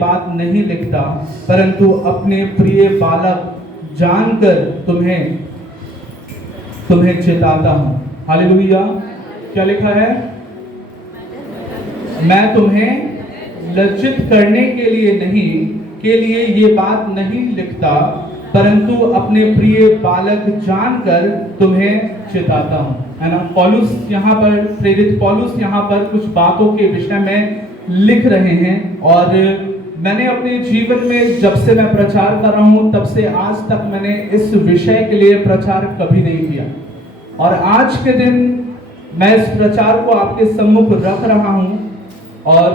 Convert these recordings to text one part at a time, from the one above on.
बात नहीं लिखता, परंतु अपने प्रिय बालक जानकर तुम्हें चेताता हूं। हालेलुया। क्या लिखा है? मैं तुम्हें लज्जित करने के लिए ये बात नहीं लिखता, परंतु अपने प्रिय बालक जानकर तुम्हें चेताता हूं। है ना? प्रेरित पौलुस यहाँ पर कुछ बातों के विषय में लिख रहे हैं। और मैंने अपने जीवन में जब से मैं प्रचार कर रहा हूं तब से आज तक मैंने इस विषय के लिए प्रचार कभी नहीं किया, और आज के दिन मैं इस प्रचार को आपके सम्मुख रख रहा हूं और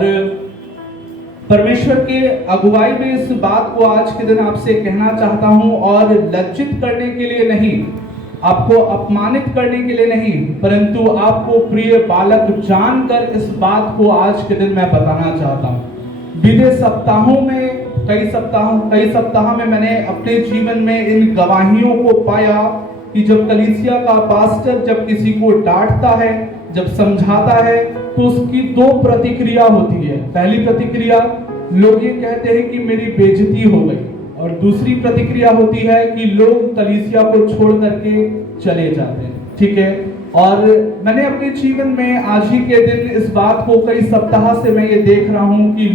परमेश्वर के अगुवाई में इस बात को आज के दिन आपसे कहना चाहता हूं। और लज्जित करने के लिए नहीं, आपको अपमानित करने के लिए नहीं, परंतु आपको प्रिय बालक जानकर इस बात को आज के दिन मैं बताना चाहता हूं। बीते सप्ताहों में कई सप्ताह में मैंने अपने जीवन में इन गवाहियों को पाया कि जब कलीसिया का पास्टर जब किसी को डांटता है, जब समझाता है, तो उसकी दो प्रतिक्रिया होती है। पहली प्रतिक्रिया, लोग ये कहते हैं कि मेरी बेइज्जती हो गई, और दूसरी प्रतिक्रिया होती है कि लोग कलीसिया को छोड़ करके चले जाते हैं। ठीक है? और मैंने अपने जीवन में आज ही के दिन इस बात को कई सप्ताह से मैं ये देख रहा हूं कि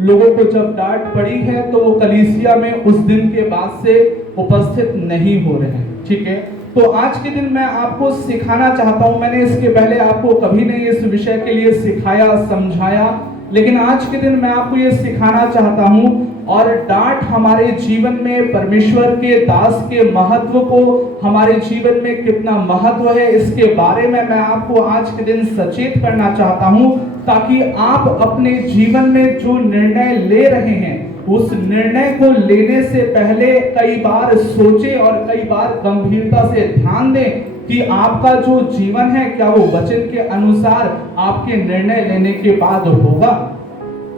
लोगों को जब डांट पड़ी है तो वो कलीसिया में उस दिन के बाद से उपस्थित नहीं हो रहे हैं। ठीक है? तो आज के दिन मैं आपको सिखाना चाहता हूं। मैंने इसके पहले आपको कभी नहीं इस विषय के लिए सिखाया, समझाया, लेकिन आज के दिन मैं आपको ये सिखाना चाहता हूं। और डांट हमारे जीवन में परमेश्वर के दास के महत्व को, हमारे जीवन में कितना महत्व है, इसके बारे में मैं आपको आज के दिन सचेत करना चाहता हूं, ताकि आप अपने जीवन में जो निर्णय ले रहे हैं उस निर्णय को लेने से पहले कई बार सोचें और कई बार गंभीरता से ध्यान दें कि आपका जो जीवन है क्या वो वचन के अनुसार आपके निर्णय लेने के बाद होगा।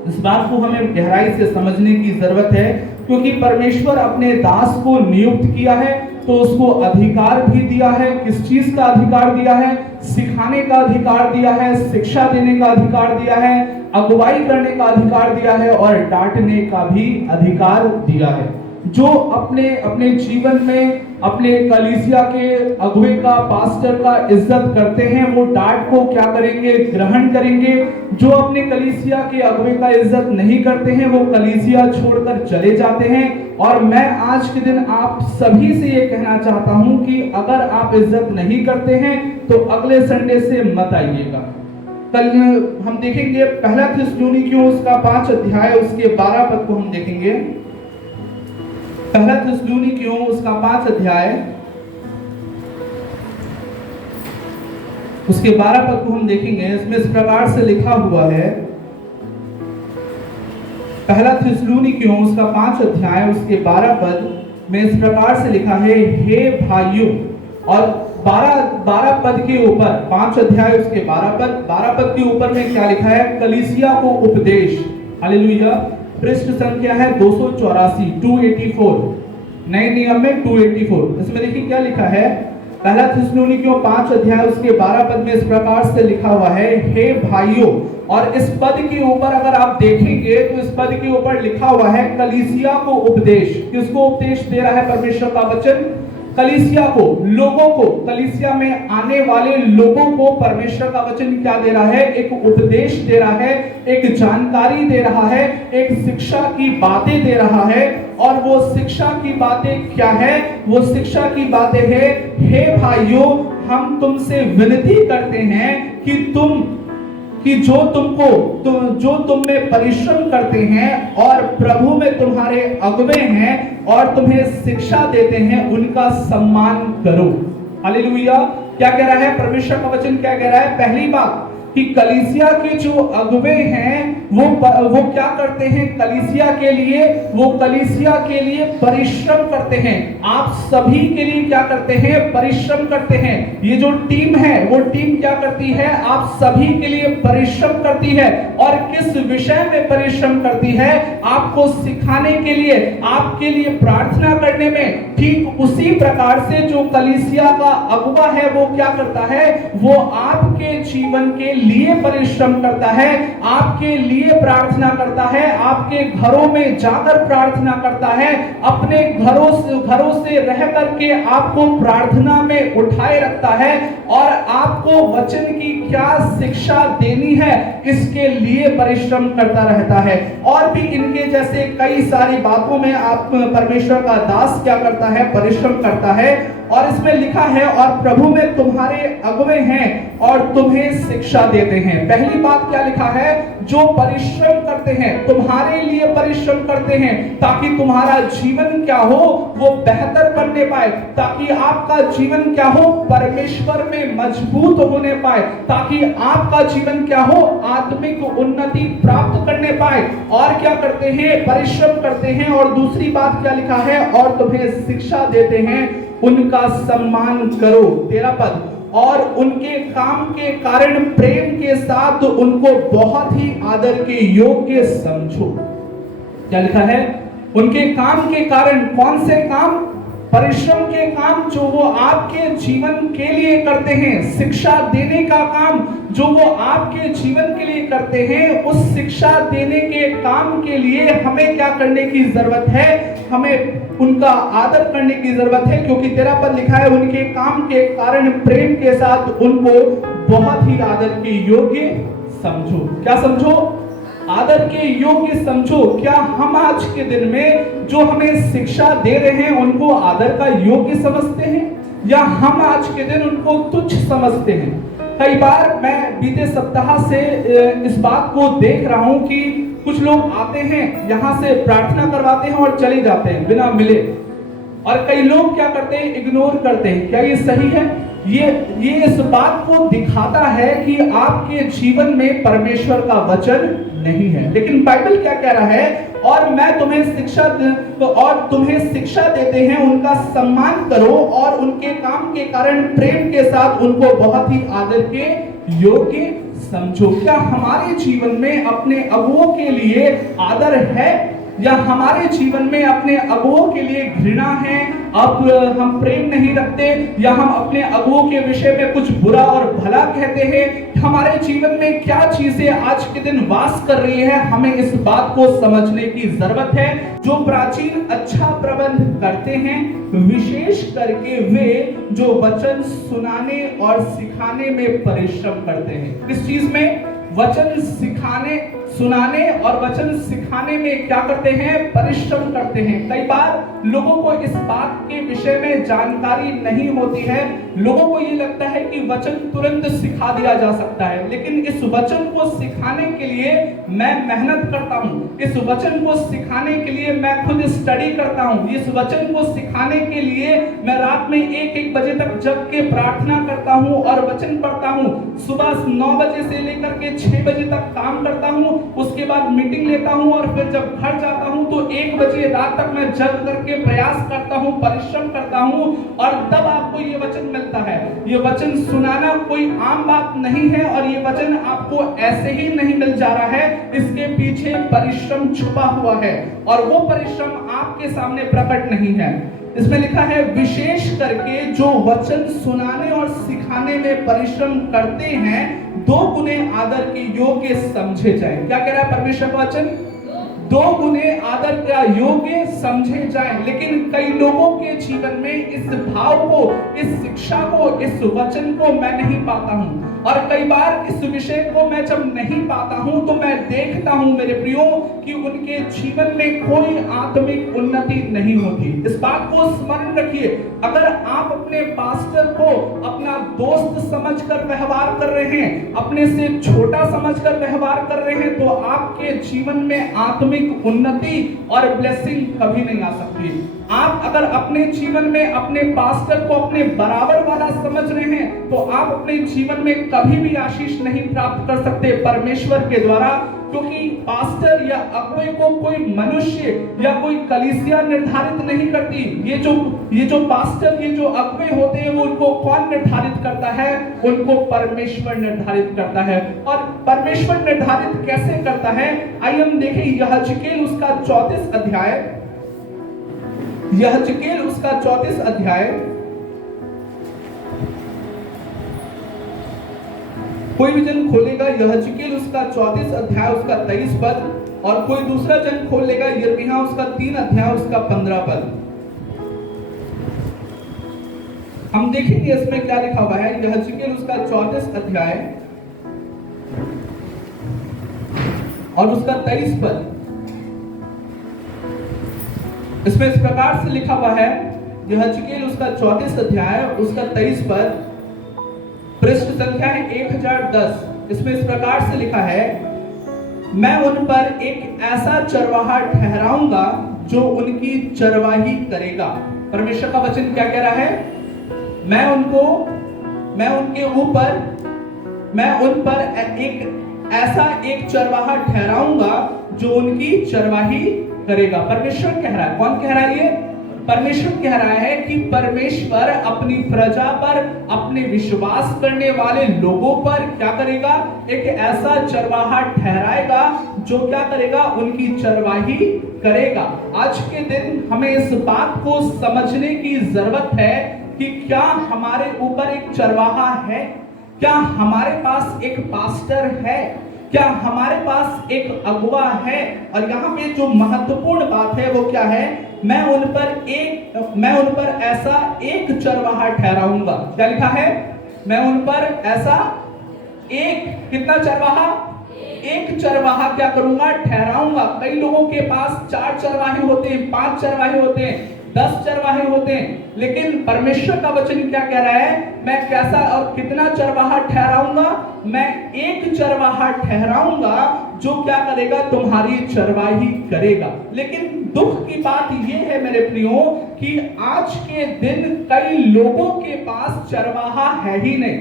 इस बात को हमें गहराई से समझने की जरूरत है, क्योंकि परमेश्वर अपने दास को नियुक्त किया है तो उसको अधिकार भी दिया है। किस चीज का अधिकार दिया है? सिखाने का अधिकार दिया है, शिक्षा देने का अधिकार दिया है, अगुवाई करने का अधिकार दिया है और डांटने का भी अधिकार दिया है। जो अपने जीवन में अपने कलीसिया के अगुवे का, पास्टर का इज्जत करते हैं, वो डांट को क्या करेंगे? ग्रहण करेंगे। जो अपने कलीसिया के अगुवे का इज्जत नहीं करते हैं वो कलीसिया छोड़कर चले जाते हैं। और मैं आज के दिन आप सभी से ये कहना चाहता हूं कि अगर आप इज्जत नहीं करते हैं तो अगले संडे से मत आइएगा। कल हम देखेंगे पहला थिस्सलुनीकियों उसका 5 अध्याय उसके 12 पद को हम देखेंगे। पहला थिस्सलुनीकियों उसका 5 अध्याय उसके 12 पद को हम देखेंगे। इसमें इस प्रकार से लिखा हुआ है, पहला थिस्सलुनीकियों उसका 5 अध्याय उसके 12 पद में इस प्रकार से लिखा है, हे भाइयों। और 12 पद के ऊपर, 5 अध्याय उसके 12 पद के ऊपर में क्या लिखा है? कलीसिया को उपदेश। हालेलुया। पृष्ठ संख्या है 284, 284, नए नियम में 284। इसमें देखिए क्या लिखा है। पहला थिस्सलुनीकियों 5 अध्याय उसके 12 पद में इस प्रकार से लिखा हुआ है, हे भाइयों। और इस पद के ऊपर अगर आप देखेंगे तो इस पद के ऊपर लिखा हुआ है कलीसिया को उपदेश। किसको उपदेश दे रहा है परमेश्वर का वचन? कलीसिया को, लोगों को, कलीसिया में आने वाले लोगों को परमेश्वर का वचन क्या दे रहा है? एक उपदेश दे रहा है, एक जानकारी दे रहा है, एक शिक्षा की बातें दे रहा है। और वो शिक्षा की बातें क्या है? वो शिक्षा की बातें है, हे भाइयों, हम तुमसे विनती करते हैं कि जो तुम में परिश्रम करते हैं और प्रभु में तुम्हारे अगुवे हैं और तुम्हें शिक्षा देते हैं, उनका सम्मान करो। हालेलुया। क्या कह रहा है परमेश्वर का वचन? क्या कह रहा है? पहली बात कि कलीसिया के जो अगुवे हैं वो क्या करते हैं? कलीसिया के लिए परिश्रम करते हैं। आप सभी के लिए क्या करते हैं? परिश्रम करते हैं। ये जो टीम है वो टीम क्या करती है? आप सभी के लिए परिश्रम करती है। और किस विषय में परिश्रम करती है? आपको सिखाने के लिए, आपके लिए प्रार्थना करने में। ठीक उसी प्रकार से जो कलीसिया का अगुवा है वो क्या करता है? वो आपके जीवन के लिए परिश्रम करता है, आपके लिए प्रार्थना करता है, आपके घरों में जाकर प्रार्थना करता है, अपने घरों से रह करके आपको प्रार्थना में उठाए रखता है और आपको वचन की क्या शिक्षा देनी है इसके लिए परिश्रम करता रहता है। और भी इनके जैसे कई सारी बातों में आप परमेश्वर का दास क्या करता है, परिश्रम करता है। और इसमें लिखा है और प्रभु में तुम्हारे अगुवे हैं और तुम्हें शिक्षा देते हैं। पहली बात क्या लिखा है, जो परिश्रम करते हैं, तुम्हारे लिए परिश्रम करते हैं ताकि तुम्हारा जीवन क्या हो, वो बेहतर बनने पाए, ताकि आपका जीवन क्या हो, परमेश्वर में मजबूत होने पाए, ताकि आपका जीवन क्या हो, आत्मिक उन्नति प्राप्त करने पाए। और क्या करते हैं, परिश्रम करते हैं। और दूसरी बात क्या लिखा है, और तुम्हें शिक्षा देते हैं, उनका सम्मान करो। 13 पद, और उनके काम के कारण प्रेम के साथ उनको बहुत ही आदर के योग्य समझो। क्या लिखा है, उनके काम के कारण, कौन से काम, परिश्रम के काम जो वो आपके जीवन के लिए करते हैं, शिक्षा देने का काम जो वो आपके जीवन के लिए करते हैं, उस शिक्षा देने के काम के लिए हमें क्या करने की जरूरत है, हमें उनका आदर करने की जरूरत है। क्योंकि 13 पद लिखा है, उनके काम के कारण प्रेम के साथ उनको बहुत ही आदर के योग्य समझो। क्या समझो, आदर के योग्य समझो। क्या हम आज के दिन में जो हमें शिक्षा दे रहे हैं उनको आदर का योग्य समझते हैं, या हम आज के दिन उनको तुच्छ समझते हैं? कई बार मैं बीते सप्ताह से इस बात को देख रहा हूं कि कुछ लोग आते हैं, यहां से प्रार्थना करवाते हैं और चले जाते हैं बिना मिले। और कई लोग क्या करते हैं, इग्नोर करते हैं। क्या ये सही है? ये इस बात को दिखाता है कि आपके जीवन में परमेश्वर का वचन नहीं है। लेकिन बाइबल क्या कह रहा है, और मैं तुम्हें शिक्षा देते हैं, उनका सम्मान करो और उनके काम के कारण प्रेम के साथ उनको बहुत ही आदर के योग्य समझो। क्या हमारे जीवन में अपने अगुओं के लिए आदर है, या हमारे जीवन में अपने अगुओं के लिए घृणा है, अब हम प्रेम नहीं रखते, या हम अपने अगुओं के विषय में कुछ बुरा और भला कहते हैं? हमारे जीवन में क्या चीजें आज के दिन वास कर रही है, हमें इस बात को समझने की जरूरत है। जो प्राचीन अच्छा प्रबंध करते हैं, विशेष करके वे जो वचन सुनाने और सिखाने में परिश्रम करते हैं। किस चीज में? वचन सुनाने और वचन सिखाने में क्या करते हैं, परिश्रम करते हैं। कई बार लोगों को इस बात के विषय में जानकारी नहीं होती है। लोगों को ये लगता है कि वचन तुरंत सिखा दिया जा सकता है, लेकिन इस वचन को सिखाने के लिए मैं मेहनत करता हूँ। इस वचन को सिखाने के लिए मैं खुद स्टडी करता हूँ। इस वचन को सिखाने के लिए मैं रात में 1-1 बजे तक जग के प्रार्थना करता हूँ और वचन पढ़ता हूँ। सुबह 9 बजे से लेकर के 6 बजे तक काम करता हूँ, उसके बाद मीटिंग लेता हूँ, और फिर जब घर जाता हूँ तो 1 बजे रात तक मैं जग करके प्रयास करता हूँ, परिश्रम करता हूँ, और तब आपको ये वचन मिलता है। ये वचन सुनाना कोई आम बात नहीं है, और ये वचन आपको ऐसे ही नहीं मिल जा रहा है, इसके पीछे परिश्रम छुपा हुआ है, और वो परिश्रम आपके सामने प्रकट नहीं है। इसमें लिखा है, विशेष करके जो वचन सुनाने और सिखाने में परिश्रम करते हैं, 2 गुने आदर के योग्य समझे जाए। क्या कह रहा है परमेश्वर का वचन? 2 गुने आदर का योग्य समझे जाए। लेकिन कई लोगों के जीवन में इस भाव को, इस शिक्षा को, इस वचन को मैं नहीं पाता हूं। और कई बार इस विषय को मैं जब नहीं पाता हूं तो मैं देखता हूं मेरे प्रियो कि उनके जीवन में कोई आत्मिक उन्नति नहीं होती। इस बात को स्मरण रखिए, अगर आप अपने पास्टर को अपना दोस्त समझकर व्यवहार कर रहे हैं, अपने से छोटा समझकर व्यवहार कर रहे हैं, तो आपके जीवन में आत्मिक उन्नति और ब्लेसिंग कभी नहीं आ सकती। आप अगर अपने जीवन में अपने पास्टर को अपने बराबर वाला समझ रहे हैं, तो आप अपने जीवन में कभी भी आशीष नहीं प्राप्त कर सकते परमेश्वर के द्वारा। क्योंकि पास्टर या अगुवे को कोई मनुष्य या कोई कलीसिया निर्धारित नहीं करती। ये जो पास्टर, ये जो अगुवे होते हैं, वो उनको कौन निर्धारित करता है? उनको परमेश्वर निर्धारित करता है। और परमेश्वर निर्धारित कैसे करता है? आइए हम देखें यहजकेल उसका 34 अध्याय, यहजकेल उसका 34 अध्याय कोई भी जन खोलेगा यहजकेल उसका 34 अध्याय उसका 23 पद, और कोई दूसरा जन खोल लेगा यिर्मयाह उसका 3 अध्याय उसका 15 पद। हम देखेंगे इसमें क्या लिखा हुआ है। यहजकेल उसका 34 अध्याय और उसका 23 पद, इसमें इस प्रकार से लिखा हुआ है। यहजकेल उसका 34 अध्याय उसका 23 पद, पृष्ठ संख्या है 1010। इसमें इस प्रकार से लिखा है, मैं उन पर एक ऐसा चरवाहा ठहराऊंगा जो उनकी चरवाही करेगा। परमेश्वर का वचन क्या कह रहा है? मैं उन पर एक चरवाहा ठहराऊंगा जो उनकी चरवाही करेगा। परमेश्वर कह रहा है। कौन कह रहा है? ये परमेश्वर कह रहा है कि परमेश्वर अपनी प्रजा पर, अपने विश्वास करने वाले लोगों पर क्या करेगा? एक ऐसा चरवाहा ठहराएगा जो क्या करेगा? उनकी चरवाही करेगा। आज के दिन हमें इस बात को समझने की जरूरत है कि क्या हमारे ऊपर एक चरवाहा है? क्या हमारे पास एक पास्टर है? क्या हमारे पास एक अगुवा है? और यहाँ पे जो महत्वपूर्ण बात है वो क्या है? मैं उन पर ऐसा एक चरवाहा ठहराऊंगा। क्या लिखा है? मैं उन पर ऐसा एक, कितना चरवाहा? एक चरवाहा क्या करूंगा? ठहराऊंगा। कई लोगों के पास 4 चरवाहे होते हैं, 5 चरवाहे होते हैं, 10 चरवाहे होते हैं, लेकिन परमेश्वर का वचन क्या कह रहा है? मैं कैसा और कितना चरवाहा ठहराऊंगा? मैं एक चरवाहा ठहराऊंगा जो क्या करेगा? तुम्हारी चरवाही करेगा। लेकिन दुख की बात यह है मेरे प्रियो कि आज के दिन कई लोगों के पास चरवाहा है ही नहीं।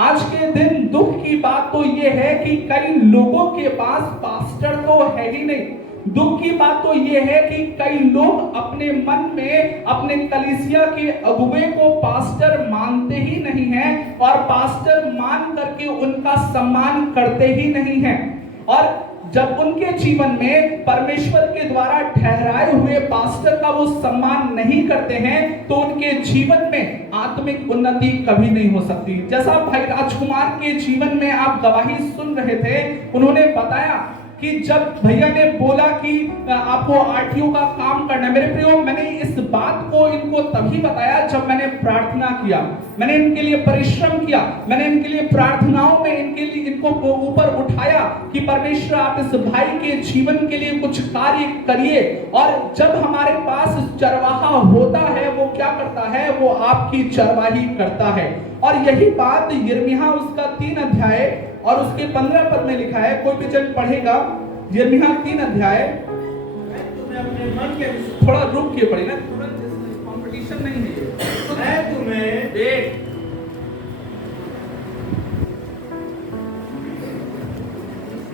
आज के दिन दुख की बात तो यह है कि कई लोगों के पास पास्टर तो है ही नहीं। दुख की बात तो यह है कि कई लोग अपने मन में अपने कलीसिया के अगुवे को पास्टर मानते ही नहीं हैं, और पास्टर मान करके उनका सम्मान करते ही नहीं हैं। और जब उनके जीवन में परमेश्वर के द्वारा ठहराए हुए पास्टर का वो सम्मान नहीं करते हैं तो उनके जीवन में आत्मिक उन्नति कभी नहीं हो सकती। जैसा भाई राजकुमार के जीवन में आप गवाही सुन रहे थे, उन्होंने बताया कि जब भैया ने बोला कि आपको आरटीओ का काम करना है, मेरे प्रियो मैंने इस बात को इनको तभी बताया जब मैंने प्रार्थना किया, मैंने इनके लिए परिश्रम किया, मैंने इनके लिए प्रार्थनाओं में इनको ऊपर उठाया कि परमेश्वर आप इस भाई के जीवन के लिए कुछ कार्य करिए। और जब हमारे पास चरवाहा होता है वो क्या करता है? वो आपकी चरवाही करता है। और यही बात यिर्मयाह उसका 3 अध्याय और उसके 15 पद में लिखा है। कोई भी जन पढ़ेगा यिर्मयाह 3 अध्याय। तुम्हें अपने मन के, थोड़ा रुक के पढ़े ना, तुरंत कंपटीशन नहीं है। मैं तुम्हें देख,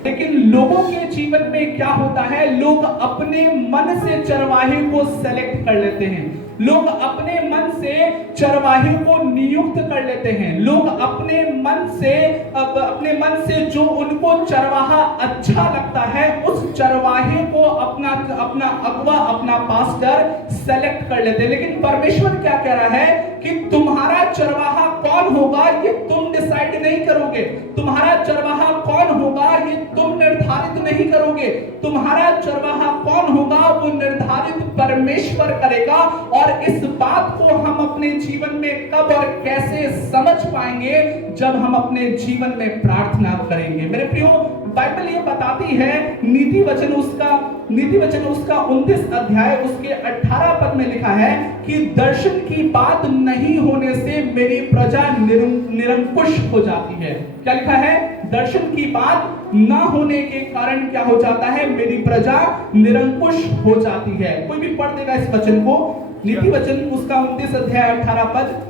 लेकिन लोगों के जीवन में क्या होता है? लोग अपने मन से चरवाहे को सेलेक्ट कर लेते हैं, लोग अपने मन से चरवाहे को नियुक्त कर लेते हैं, लोग अपने मन से जो उनको चरवाहा अच्छा लगता है उस चरवाहे को अपना अगुवा, अपना पास्टर सेलेक्ट कर लेते हैं। लेकिन परमेश्वर क्या कह रहा है कि तुम्हारा चरवाहा कौन होगा ये तुम डिसाइड नहीं करोगे, तुम्हारा चरवाहा कौन होगा ये तुम निर्धारित नहीं करोगे, तुम्हारा चरवाहा कौन होगा वो निर्धारित परमेश्वर करेगा। और इस बात को हम अपने जीवन में कब और कैसे समझ पाएंगे? जब हम अपने जीवन में प्रार्थना करेंगे। मेरे प्रियो, बाइबल ये बताती है, नीति वचन उसका 29 अध्याय उसके 18 पद में लिखा है कि दर्शन की बात नहीं होने से मेरी प्रजा निरंकुश हो जाती है। क्या लिखा है? दर्शन की बात ना होने के कारण क्या हो जाता है? मेरी प्रजा निरंकुश हो जाती है। कोई भी पढ़ देगा इस वचन को, नीति वचन उसका 29 अध्याय 18 पद।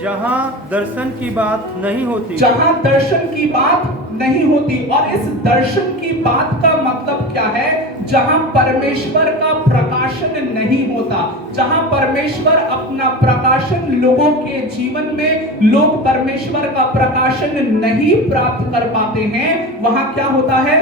जहां दर्शन की बात नहीं होती, जहां दर्शन की बात नहीं होती, और इस दर्शन की बात का मतलब क्या है? जहां परमेश्वर का प्रकाशन नहीं होता, जहां परमेश्वर अपना प्रकाशन लोगों के जीवन में, लोग परमेश्वर का प्रकाशन नहीं प्राप्त कर पाते हैं, वहां क्या होता है?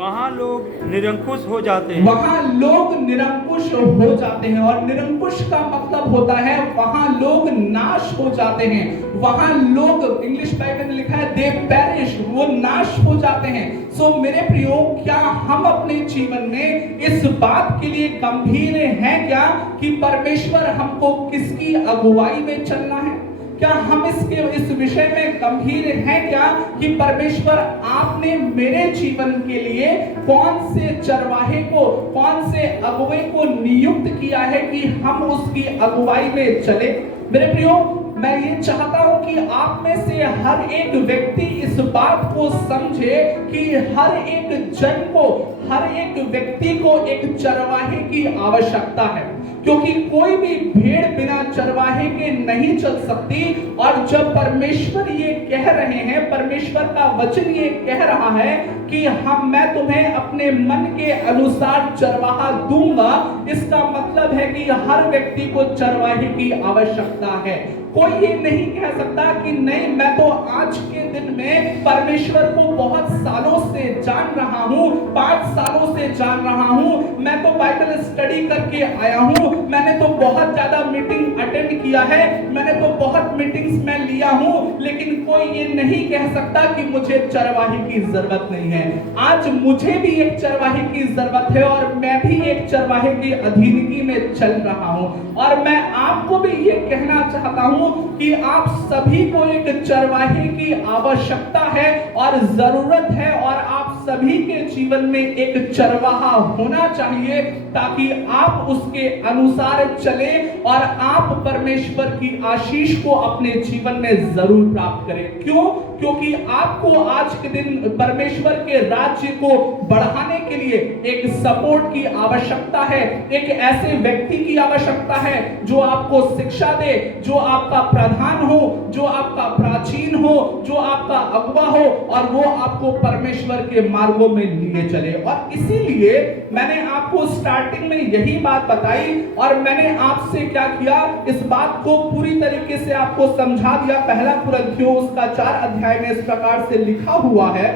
वहाँ लोग निरंकुश हो जाते हैं। वहां लोग निरंकुश हो जाते हैं, और निरंकुश का मतलब होता है वहां लोग नाश हो जाते हैं। वहां लोग, इंग्लिश बाइबल में लिखा है दे पेरिश, वो नाश हो जाते हैं। सो मेरे प्रियो, क्या हम अपने जीवन में इस बात के लिए गंभीर हैं क्या कि परमेश्वर हमको किसकी अगुवाई में चलना है? क्या हम इस विषय में गंभीर हैं क्या कि परमेश्वर आपने मेरे जीवन के लिए कौन से चरवाहे को, कौन से अगुवे को नियुक्त किया है कि हम उसकी अगुवाई में चले? मेरे प्रियो, मैं ये चाहता हूं कि आप में से हर एक व्यक्ति इस बात को समझे कि हर एक जन को, हर एक व्यक्ति को एक चरवाहे की आवश्यकता है, क्योंकि कोई भी भेड़ बिना चरवाहे के नहीं चल सकती। और जब परमेश्वर ये कह रहे हैं, परमेश्वर का वचन ये कह रहा है कि मैं तुम्हें अपने मन के अनुसार चरवाहा दूंगा, इसका मतलब है कि हर व्यक्ति को चरवाहे की आवश्यकता है। कोई ये नहीं कह सकता कि नहीं, मैं तो आज के दिन में परमेश्वर को बहुत सालों से जान रहा हूं, 5 सालों से जान रहा हूं, मैं तो बाइबल स्टडी करके आया हूं, मैंने तो बहुत ज्यादा मीटिंग अटेंड किया है, मैंने तो बहुत मीटिंग्स में लिया हूं, लेकिन कोई ये नहीं कह सकता कि मुझे चरवाहे की जरूरत नहीं है। आज मुझे भी एक चरवाहे की जरूरत है, और मैं भी एक चरवाहे की अधीनगी में चल रहा हूं। और मैं आपको भी ये कहना चाहता हूं कि आप सभी को एक चरवाहे की आवश्यकता है और जरूरत है, और आप सभी के जीवन में एक चरवाहा होना चाहिए, ताकि आप उसके अनुसार चले और आप परमेश्वर की आशीष को अपने जीवन में जरूर प्राप्त करें। क्यों? क्योंकि आपको आज के दिन परमेश्वर के राज्य को बढ़ाने के लिए एक सपोर्ट की आवश्यकता है, एक ऐसे व्यक्ति की आवश्यकता है जो आपको शिक्षा दे, जो आपका प्रधान हो, जो आपका प्राचीन हो, जो आपका अगुवा हो, और वो आपको परमेश्वर के मार्गों में लिए चले। और इसीलिए मैंने आपको स्टार्टिंग में यही बात बताई, और मैंने आपसे क्या किया, इस बात को पूरी तरीके से आपको समझा दिया। पहला कुरिन्थियों उसका 4 अध्याय में इस प्रकार से लिखा हुआ है,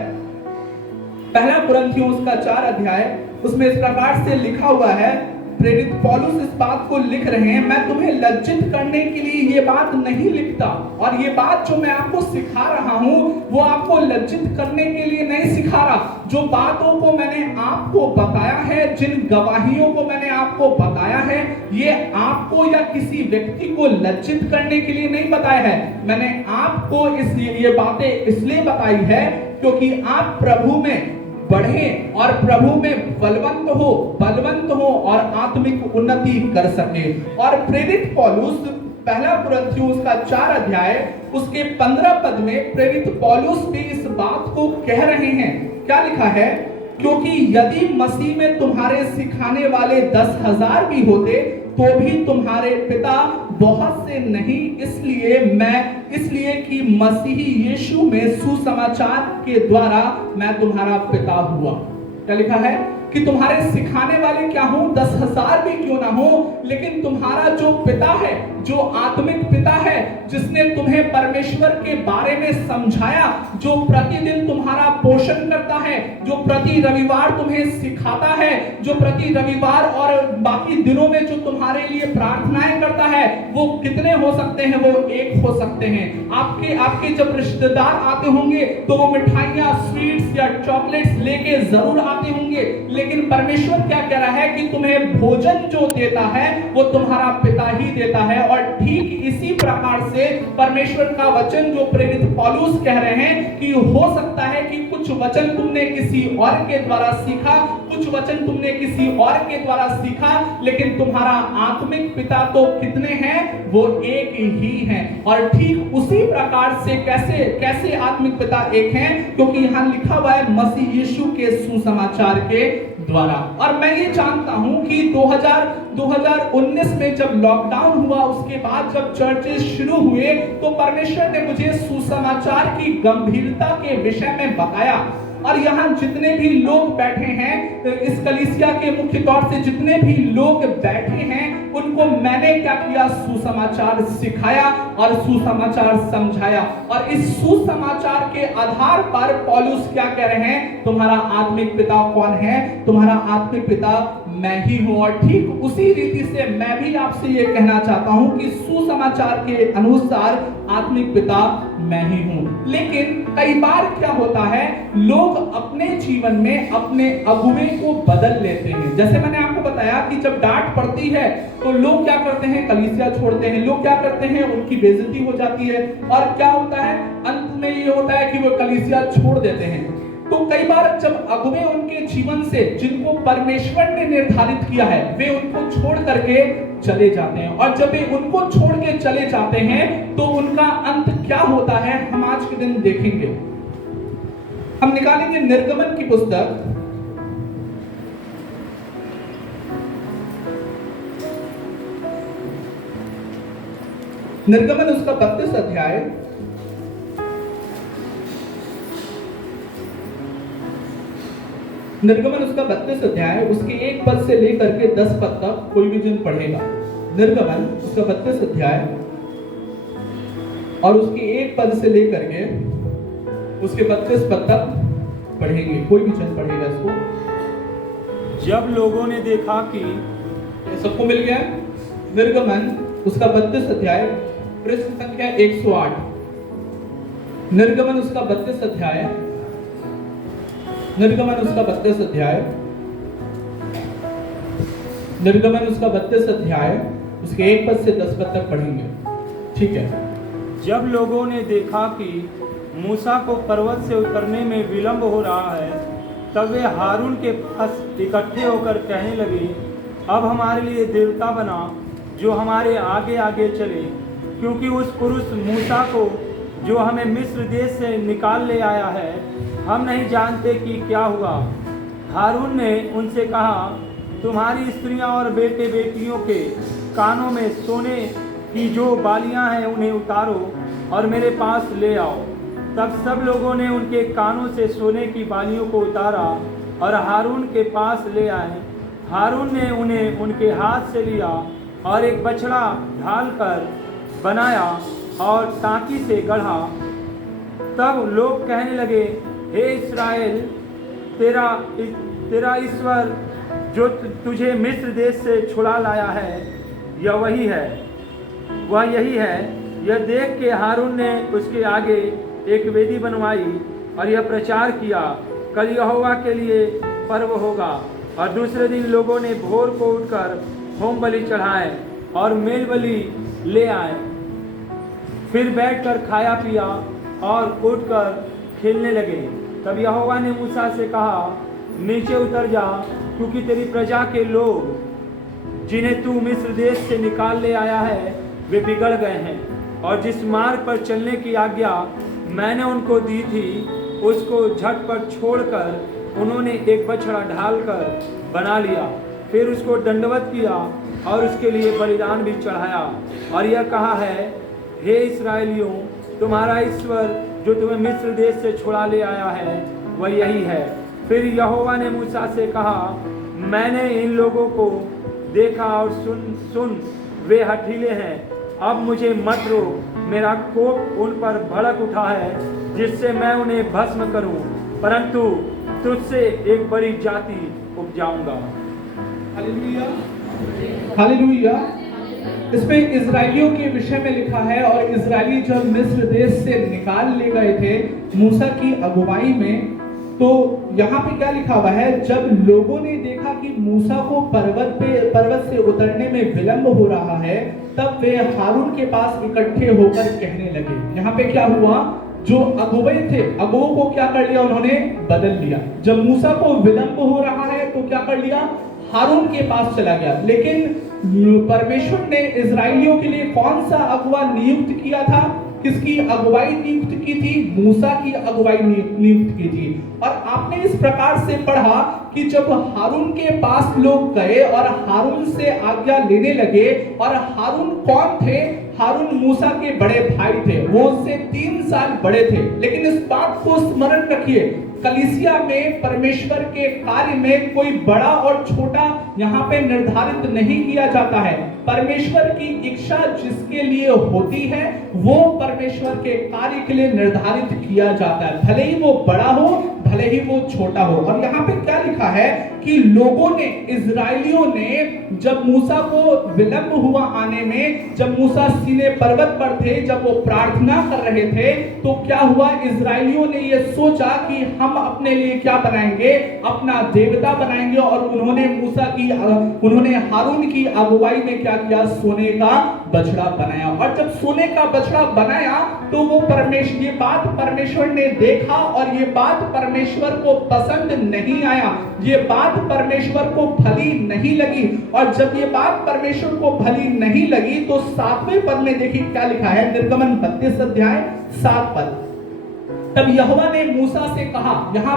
पहला कुरिन्थियों उसका 4 अध्याय, उसमें इस प्रकार से लिखा हुआ है, प्रेरित पौलुस इस बात को लिख रहे हैं, मैं तुम्हें लज्जित करने के लिए ये बात नहीं लिखता, और ये बात जो मैं आपको सिखा रहा हूं वो आपको लज्जित करने के लिए नहीं सिखा रहा। जो बातों को मैंने आपको बताया है, जिन गवाहियों को मैंने आपको बताया है, ये आपको या किसी व्यक्ति को लज्जित करने के लिए नहीं बताया है। मैंने आपको इसलिए ये बातें इसलिए बताई है क्योंकि आप प्रभु में बढ़े और प्रभु में बलवंत हो और आत्मिक उन्नति कर सके। और प्रेरित पौलुस पहला कुरिन्थियों उसका 4 अध्याय उसके 15 पद में प्रेरित पौलुस भी इस बात को कह रहे हैं। क्या लिखा है? क्योंकि यदि मसीह में तुम्हारे सिखाने वाले 10,000 भी होते तो भी तुम्हारे पिता बहुत से नहीं, इसलिए कि मसीही यीशु में सुसमाचार के द्वारा मैं तुम्हारा पिता हुआ। क्या लिखा है? कि तुम्हारे सिखाने वाले क्या हो, 10,000 भी क्यों ना हो, लेकिन तुम्हारा जो पिता है, जो आत्मिक पिता है, जिसने तुम्हें परमेश्वर के बारे में समझाया, जो प्रतिदिन तुम्हारा पोषण करता है, जो प्रति रविवार तुम्हें सिखाता है, जो प्रति रविवार और बाकी दिनों में जो तुम्हारे लिए प्रार्थनाएं करता है, वो कितने हो सकते हैं? वो एक हो सकते हैं। आपके जब रिश्तेदार आते होंगे तो वो मिठाइयां, स्वीट्स या चॉकलेट्स लेके जरूर आते होंगे, लेकिन परमेश्वर क्या कह रहा है कि तुम्हें भोजन जो देता है वो तुम्हारा पिता ही देता है। और ठीक इसी प्रकार से परमेश्वर का वचन जो प्रेरित पौलुस कह रहे हैं कि हो सकता है कि कुछ वचन तुमने किसी और के द्वारा सीखा, कुछ वचन तुमने किसी और के द्वारा सीखा, लेकिन तुम्हारा आत्मिक पिता तो कितने हैं? वो एक ही हैं। और ठीक उसी प्रकार से कैसे आत्मिक पिता एक हैं? क्योंकि यहाँ लिखा हुआ है मसीह यीशु के सुसमाचार के द्वारा। और मैं ये जानता हूं कि 2019 में जब लॉकडाउन हुआ, उसके बाद जब चर्चेस शुरू हुए, तो परमेश्वर ने मुझे सुसमाचार की गंभीरता के विषय में बताया और यहाँ जितने भी लोग बैठे हैं, इस कलीसिया के मुख्य तौर से जितने भी लोग बैठे हैं, उनको मैंने क्या किया? सुसमाचार सिखाया और सुसमाचार समझाया। और इस सुसमाचार के आधार पर पौलुस क्या कह रहे हैं? तुम्हारा आत्मिक पिता कौन है? तुम्हारा आत्मिक पिता मैं ही हूं। और ठीक उसी रीति से मैं भी आपसे ये कहना चाहता हूं कि सुसमाचार के अनुसार आत्मिक पिता मैं ही हूं। लेकिन कई बार क्या होता है, लोग अपने जीवन में अपने अगुवे को बदल लेते हैं। जैसे मैंने आपको बताया कि जब डांट पड़ती है तो लोग क्या करते हैं? कलीसिया छोड़ते हैं। लोग क्या करते हैं? उनकी बेइज्जती हो जाती है और क्या होता है? अंत में ये होता है कि वो कलीसिया छोड़ देते हैं। तो कई बार जब अगुवे उनके जीवन से, जिनको परमेश्वर ने निर्धारित किया है, वे उनको छोड़ करके चले जाते हैं। और जब वे उनको छोड़ के चले जाते हैं तो उनका अंत क्या होता है, हम आज के दिन देखेंगे। हम निकालेंगे निर्गमन की पुस्तक, निर्गमन उसका 32 अध्याय, निर्गमन उसका 32 अध्याय, उसके 1 पद से लेकर के 10 पद तक कोई भी जन पढ़ेगा। निर्गमन उसका 32 अध्याय और उसके 1 पद से लेकर के उसके 32 पद तक पढ़ेंगे। कोई भी जन पढ़ेगा इसको। जब लोगों ने देखा कि ये सबको मिल गया। निर्गमन उसका 32 अध्याय, पृष्ठ संख्या 108। निर्गमन उसका 32 अध्याय, निर्गमन उसका 32 अध्याय, निर्गमन उसका 32 अध्याय, उसके 1 पद से 10 पद तक पढ़ेंगे। ठीक है। जब लोगों ने देखा कि मूसा को पर्वत से उतरने में विलंब हो रहा है, तब वे हारून के पास इकट्ठे होकर कहने लगे, अब हमारे लिए देवता बना जो हमारे आगे आगे चले, क्योंकि उस पुरुष मूसा को जो हमें मिस्र देश से निकाल ले आया है, हम नहीं जानते कि क्या हुआ। हारून ने उनसे कहा, तुम्हारी स्त्रियां और बेटे बेटियों के कानों में सोने की जो बालियां हैं उन्हें उतारो और मेरे पास ले आओ। तब सब लोगों ने उनके कानों से सोने की बालियों को उतारा और हारून के पास ले आए। हारून ने उन्हें उनके हाथ से लिया और एक बछड़ा ढालकर बनाया और टाँकी से गढ़ा। तब लोग कहने लगे, हे इस्राएल, तेरा ईश्वर जो तुझे मिस्र देश से छुड़ा लाया है, वह यही है। यह देख के हारून ने उसके आगे एक वेदी बनवाई और यह प्रचार किया, कल यहोवा के लिए पर्व होगा। और दूसरे दिन लोगों ने भोर को उठकर होम बलि चढ़ाए और मेल बलि ले आए। फिर बैठकर खाया पिया और उठकर खेलने लगे। तब यहोवा ने मूसा से कहा, नीचे उतर जा, क्योंकि तेरी प्रजा के लोग जिन्हें तू मिस्र देश से निकाल ले आया है, वे बिगड़ गए हैं। और जिस मार्ग पर चलने की आज्ञा मैंने उनको दी थी, उसको झटपट छोड़कर उन्होंने एक बछड़ा ढालकर बना लिया। फिर उसको दंडवत किया और उसके लिए बलिदान भी चढ़ाया। और यह कहा है, हे इस्राएलियों, तुम्हारा ईश्वर जो तुम्हें मिस्र देश से छुड़ा ले आया है, वह यही है। फिर यहोवा ने मूसा से कहा, मैंने इन लोगों को देखा और सुन वे हठीले हैं। अब मुझे मत रोक, मेरा कोप उन पर भड़क उठा है, जिससे मैं उन्हें भस्म करूं, परंतु तुझसे एक बड़ी जाति उपजाऊंगा। Hallelujah, hallelujah. इसमें इजराइलियों के विषय में लिखा है, और इजराइली जब मिस्र देश से निकाल ले गए थे मूसा की अगुवाई में, तो यहाँ पे क्या लिखा हुआ है, जब लोगों ने देखा कि मूसा को पर्वत से उतरने में विलंब हो रहा है, तब वे हारून के पास इकट्ठे होकर कहने लगे। यहाँ पे क्या हुआ, जो अगुवे थे, अगुवों को क्या कर लिया, उन्होंने बदल लिया। जब मूसा को विलंब हो रहा है तो क्या कर लिया, हारून के पास चला गया। लेकिन परमेश्वर ने इजराइलियों के लिए कौन सा अगुवा नियुक्त किया था, किसकी अगुवाई नियुक्त की थी, मूसा की अगुवाई नियुक्त की थी। और आपने इस प्रकार से पढ़ा कि जब हारून के पास लोग गए और हारून से आज्ञा लेने लगे, और हारून कौन थे, हारून मूसा के बड़े भाई थे, वो उससे 3 साल बड़े थे। लेकिन इस बात को स्मरण रखिए, कलीसिया में परमेश्वर के कार्य में कोई बड़ा और छोटा यहाँ पे निर्धारित नहीं किया जाता है। परमेश्वर की इच्छा जिसके लिए होती है वो परमेश्वर के कार्य के लिए निर्धारित किया जाता है, भले ही वो बड़ा हो भले ही वो छोटा हो। और यहाँ पे क्या लिखा है कि लोगों ने, इजरायलियों ने, जब मूसा को विलंब हुआ आने में, जब मूसा सीने पर्वत पर थे, जब वो प्रार्थना कर रहे थे, तो क्या हुआ, इजरायलियों ने ये सोचा कि हम अपने लिए क्या बनाएंगे, अपना देवता बनाएंगे। और उन्होंने हारून की अगुवाई में क्या किया, सोने का बछड़ा बनाया। और जब सोने का बछड़ा बनाया तो वो ये बात परमेश्वर ने देखा और ये बात परमेश्वर को पसंद नहीं आया, ये बात परमेश्वर को भली नहीं लगी। और जब ये बात परमेश्वर को भली नहीं लगी तो 7वें पद में देखिए क्या लिखा है, निर्गमन 32 अध्याय 7 पद। तब यहोवा ने मूसा से कहा, यहाँ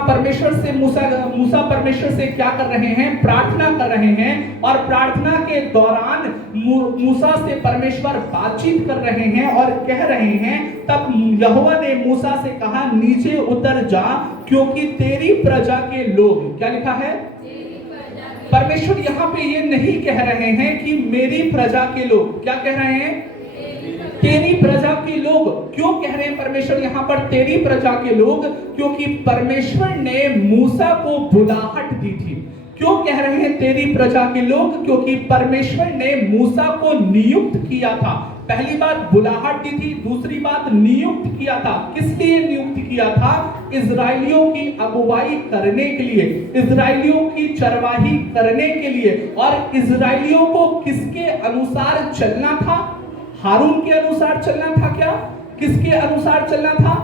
मूसा परमेश्वर से क्या कर रहे हैं, प्रार्थना कर रहे हैं। और प्रार्थना के दौरान मूसा से परमेश्वर बातचीत कर रहे हैं और कह रहे हैं, तब यहोवा ने मूसा से कहा, नीचे उतर जा, क्योंकि तेरी प्रजा के लोग, क्या लिखा है, परमेश्वर यहाँ पे ये नहीं कह रहे हैं कि मेरी प्रजा के लोग, क्या कह रहे हैं, तेरी प्रजा के लोग। क्यों कह रहे हैं परमेश्वर यहाँ पर तेरी प्रजा के लोग, क्योंकि परमेश्वर ने मूसा को बुलाहट दी थी। क्यों कह रहे हैं तेरी प्रजा के लोग, क्योंकि परमेश्वर ने मूसा को नियुक्त किया था। पहली बात बुलाहट दी थी, दूसरी बात नियुक्त किया था। किस लिए नियुक्त किया था, इजराइलियों की अगुवाई करने के लिए, इजराइलियों की चरवाही करने के लिए। और इजराइलियों को किसके अनुसार चलना था, हारून के अनुसार चलना था। क्या, किसके अनुसार चलना था,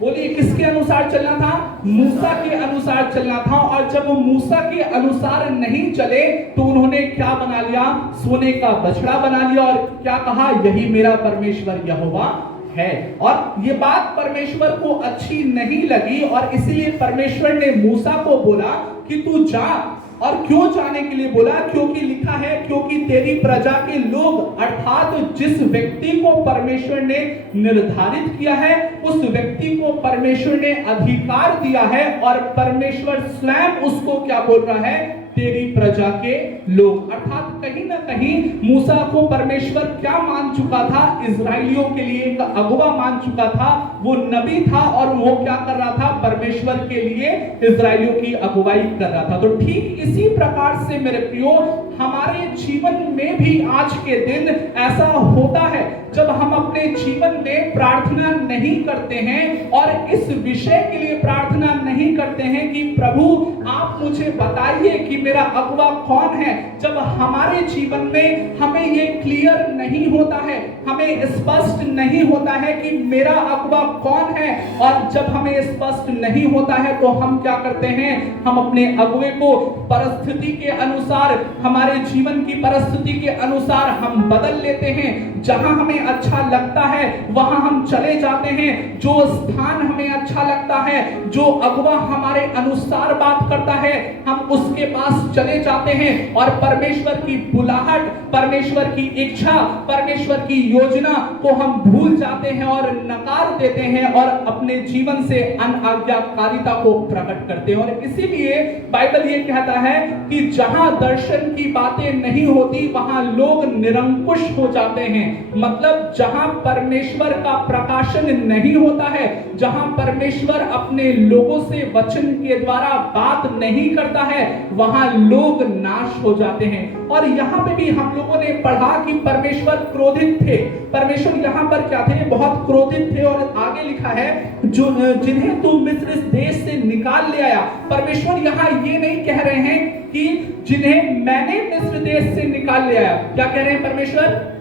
बोलिए किसके अनुसार चलना था, मूसा के अनुसार चलना था। और जब वो मूसा के अनुसार नहीं चले तो उन्होंने क्या बना लिया, सोने का बछड़ा बना लिया और क्या कहा, यही मेरा परमेश्वर यहोवा है। और ये बात परमेश्वर को अच्छी नहीं लगी और इसलिए परमेश्वर ने मूसा को बोला कि तू जा। और क्यों जाने के लिए बोला, क्योंकि लिखा है, क्योंकि तेरी प्रजा के लोग, अर्थात जिस व्यक्ति को परमेश्वर ने निर्धारित किया है उस व्यक्ति को परमेश्वर ने अधिकार दिया है। और परमेश्वर स्वयं उसको क्या बोल रहा है, तेरी प्रजा के लोग। अर्थात कहीं ना कहीं मूसा को परमेश्वर क्या मान चुका था, इजराइलियों के लिए एक अगुवा मान चुका था, वो नबी था और वो क्या कर रहा था, परमेश्वर के लिए इजराइलियों की अगुवाई कर रहा था। तो ठीक इसी प्रकार से मेरे प्रियो, हमारे जीवन में भी आज के दिन ऐसा होता है जब हम अपने जीवन में प्रार्थना नहीं करते हैं और इस विषय के लिए प्रार्थना नहीं करते हैं कि प्रभु आप मुझे बताइए कि मेरा अगुवा कौन है। जब हमारे जीवन में हमें ये क्लियर नहीं होता है, हमें स्पष्ट नहीं होता है कि मेरा अगुवा कौन है, और जब हमें स्पष्ट नहीं होता है तो हम क्या करते हैं, हम अपने अगुवे को परिस्थिति के अनुसार, हमारे जीवन की परिस्थिति के अनुसार हम बदल लेते हैं। जहां हमें अच्छा लगता है वहां हम चले जाते हैं, जो स्थान हमें अच्छा लगता है, जो अगुवा हमारे अनुसार बात करता है, हम उसके पास चले जाते हैं और परमेश्वर की बुलाहट, परमेश्वर की इच्छा, परमेश्वर की योजना को हम भूल जाते हैं और नकार देते हैं और अपने जीवन से अनाज्ञाकारिता को प्रकट करते हैं। और इसीलिए बाइबल ये कहता है कि जहां दर्शन की बातें नहीं होती वहां लोग निरंकुश हो जाते हैं। मतलब जहां परमेश्वर का प्रकाशन नहीं होता है, जहां परमेश्वर अपने लोगों से वचन के द्वारा बात नहीं करता है, वहां लोग नाश हो जाते हैं। और यहाँ पे भी हम लोगों ने पढ़ा कि परमेश्वर क्रोधित थे। परमेश्वर यहाँ पर क्या थे, बहुत क्रोधित थे। और आगे लिखा है, जो जिन्हें तू मिस्र देश से निकाल ले आया। परमेश्वर यहाँ ये नहीं कह रहे हैं कि जिन्हें मैंने मिस्र देश से निकाल ले आया। क्या कह रहे हैं परमेश्वर,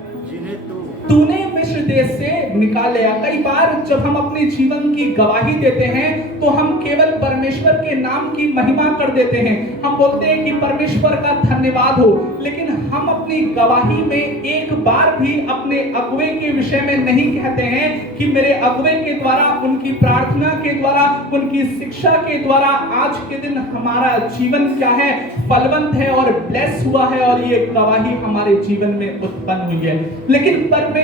तूने मिस्र देश से निकाल लिया। कई बार जब हम अपने जीवन की गवाही देते हैं तो हम केवल परमेश्वर के नाम की महिमा कर देते हैं, हम बोलते हैं कि परमेश्वर का धन्यवाद हो, लेकिन हम अपनी गवाही में एक बार भी अपने अगुवे के विषय में नहीं कहते हैं कि मेरे अगुवे के द्वारा, उनकी प्रार्थना के द्वारा, उनकी शिक्षा के द्वारा आज के दिन हमारा जीवन क्या है, फलवंत है और ब्लेस हुआ है और ये गवाही हमारे जीवन में उत्पन्न हुई है। लेकिन परमेश्वर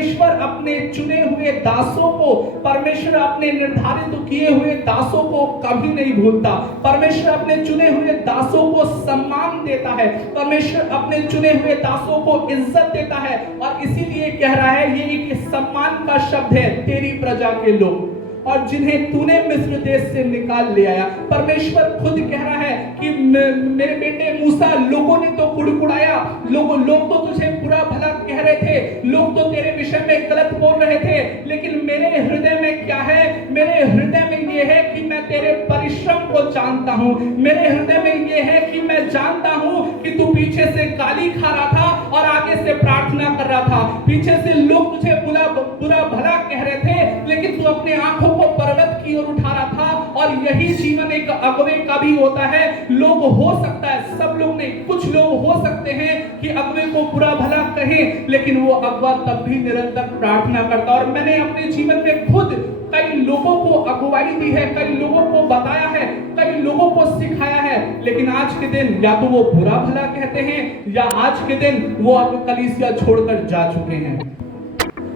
अपने चुने हुए दासों को, परमेश्वर अपने निर्धारित किए हुए दासों को कभी नहीं भूलता। परमेश्वर अपने चुने हुए दासों को सम्मान देता है, परमेश्वर अपने चुने हुए दासों को इज्जत देता है। और इसीलिए कह रहा है, ये एक सम्मान का शब्द है, तेरी प्रजा के लोग और जिन्हें तूने मिस्र देश से निकाल ले आया। परमेश्वर खुद कह रहा है कि मेरे बेटे मूसा, लोगों ने तो कुड़कुड़ाया, लोग तो तुझे बुरा भला कह रहे थे, लोग तो तेरे विषय में गलत बोल रहे थे, लेकिन मेरे हृदय में क्या है? मेरे हृदय में ये है कि मैं तेरे परिश्रम को जानता हूं। मेरे हृदय में ये है कि मैं जानता हूं कि तू पीछे से गाली खा रहा था और आगे से प्रार्थना कर रहा था। पीछे से लोग तुझे बुरा भला कह रहे थे, लेकिन तू अपने आंखों को पर्वत की ओर उठा रहा था। और यही जीवन एक अगुवे का भी होता है। लोग हो सकता है, सब लोग नहीं, कुछ लोग हो सकते हैं कि अगुवे को बुरा भला कहें, लेकिन वो अगुवा तब भी निरंतर प्रार्थना करता। और मैंने अपने जीवन में खुद कई लोगों को अगुवाई दी है, कई लोगों को बताया है, कई लोगों को सिखाया है, लेकिन आज के दिन या तो वो बुरा भला कहते हैं या आज के दिन वो अब कलीसिया छोड़कर जा चुके हैं।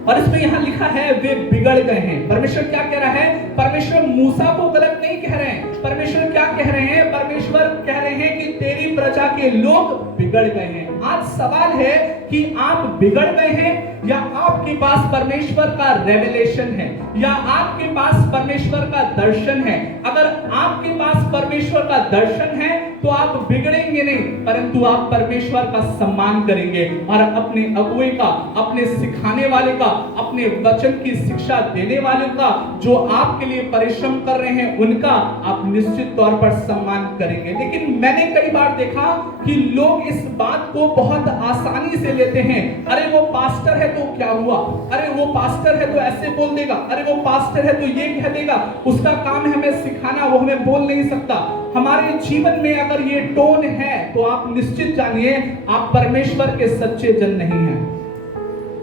और इसमें यहां लिखा है वे बिगड़ गए हैं। परमेश्वर क्या कह रहा है? परमेश्वर मूसा को गलत नहीं कह रहे हैं। परमेश्वर क्या कह रहे हैं? परमेश्वर कह रहे हैं कि तेरी प्रजा के लोग बिगड़ गए हैं। आज सवाल है कि आप बिगड़ गए हैं या आपके पास परमेश्वर का रेवलेशन है, या आपके पास परमेश्वर का दर्शन है। अगर आपके पास परमेश्वर का दर्शन है तो आप बिगड़ेंगे नहीं, परंतु आप परमेश्वर का सम्मान करेंगे और अपने अगुवे का, अपने सिखाने वाले का, अपने वचन की शिक्षा देने वाले का, जो आपके लिए परिश्रम कर रहे हैं, उनका आप निश्चित तौर पर सम्मान करेंगे। लेकिन मैंने कई बार देखा कि लोग इस बात को बहुत आसानी से लेते हैं। अरे वो पास्टर है तो क्या हुआ? अरे वो पास्टर है तो ऐसे बोल देगा, अरे वो पास्टर है तो ये कह देगा, उसका काम है हमें सिखाना, वो हमें बोल नहीं सकता। हमारे जीवन में अगर ये टोन है तो आप निश्चित जानिए आप परमेश्वर के सच्चे जन नहीं हैं।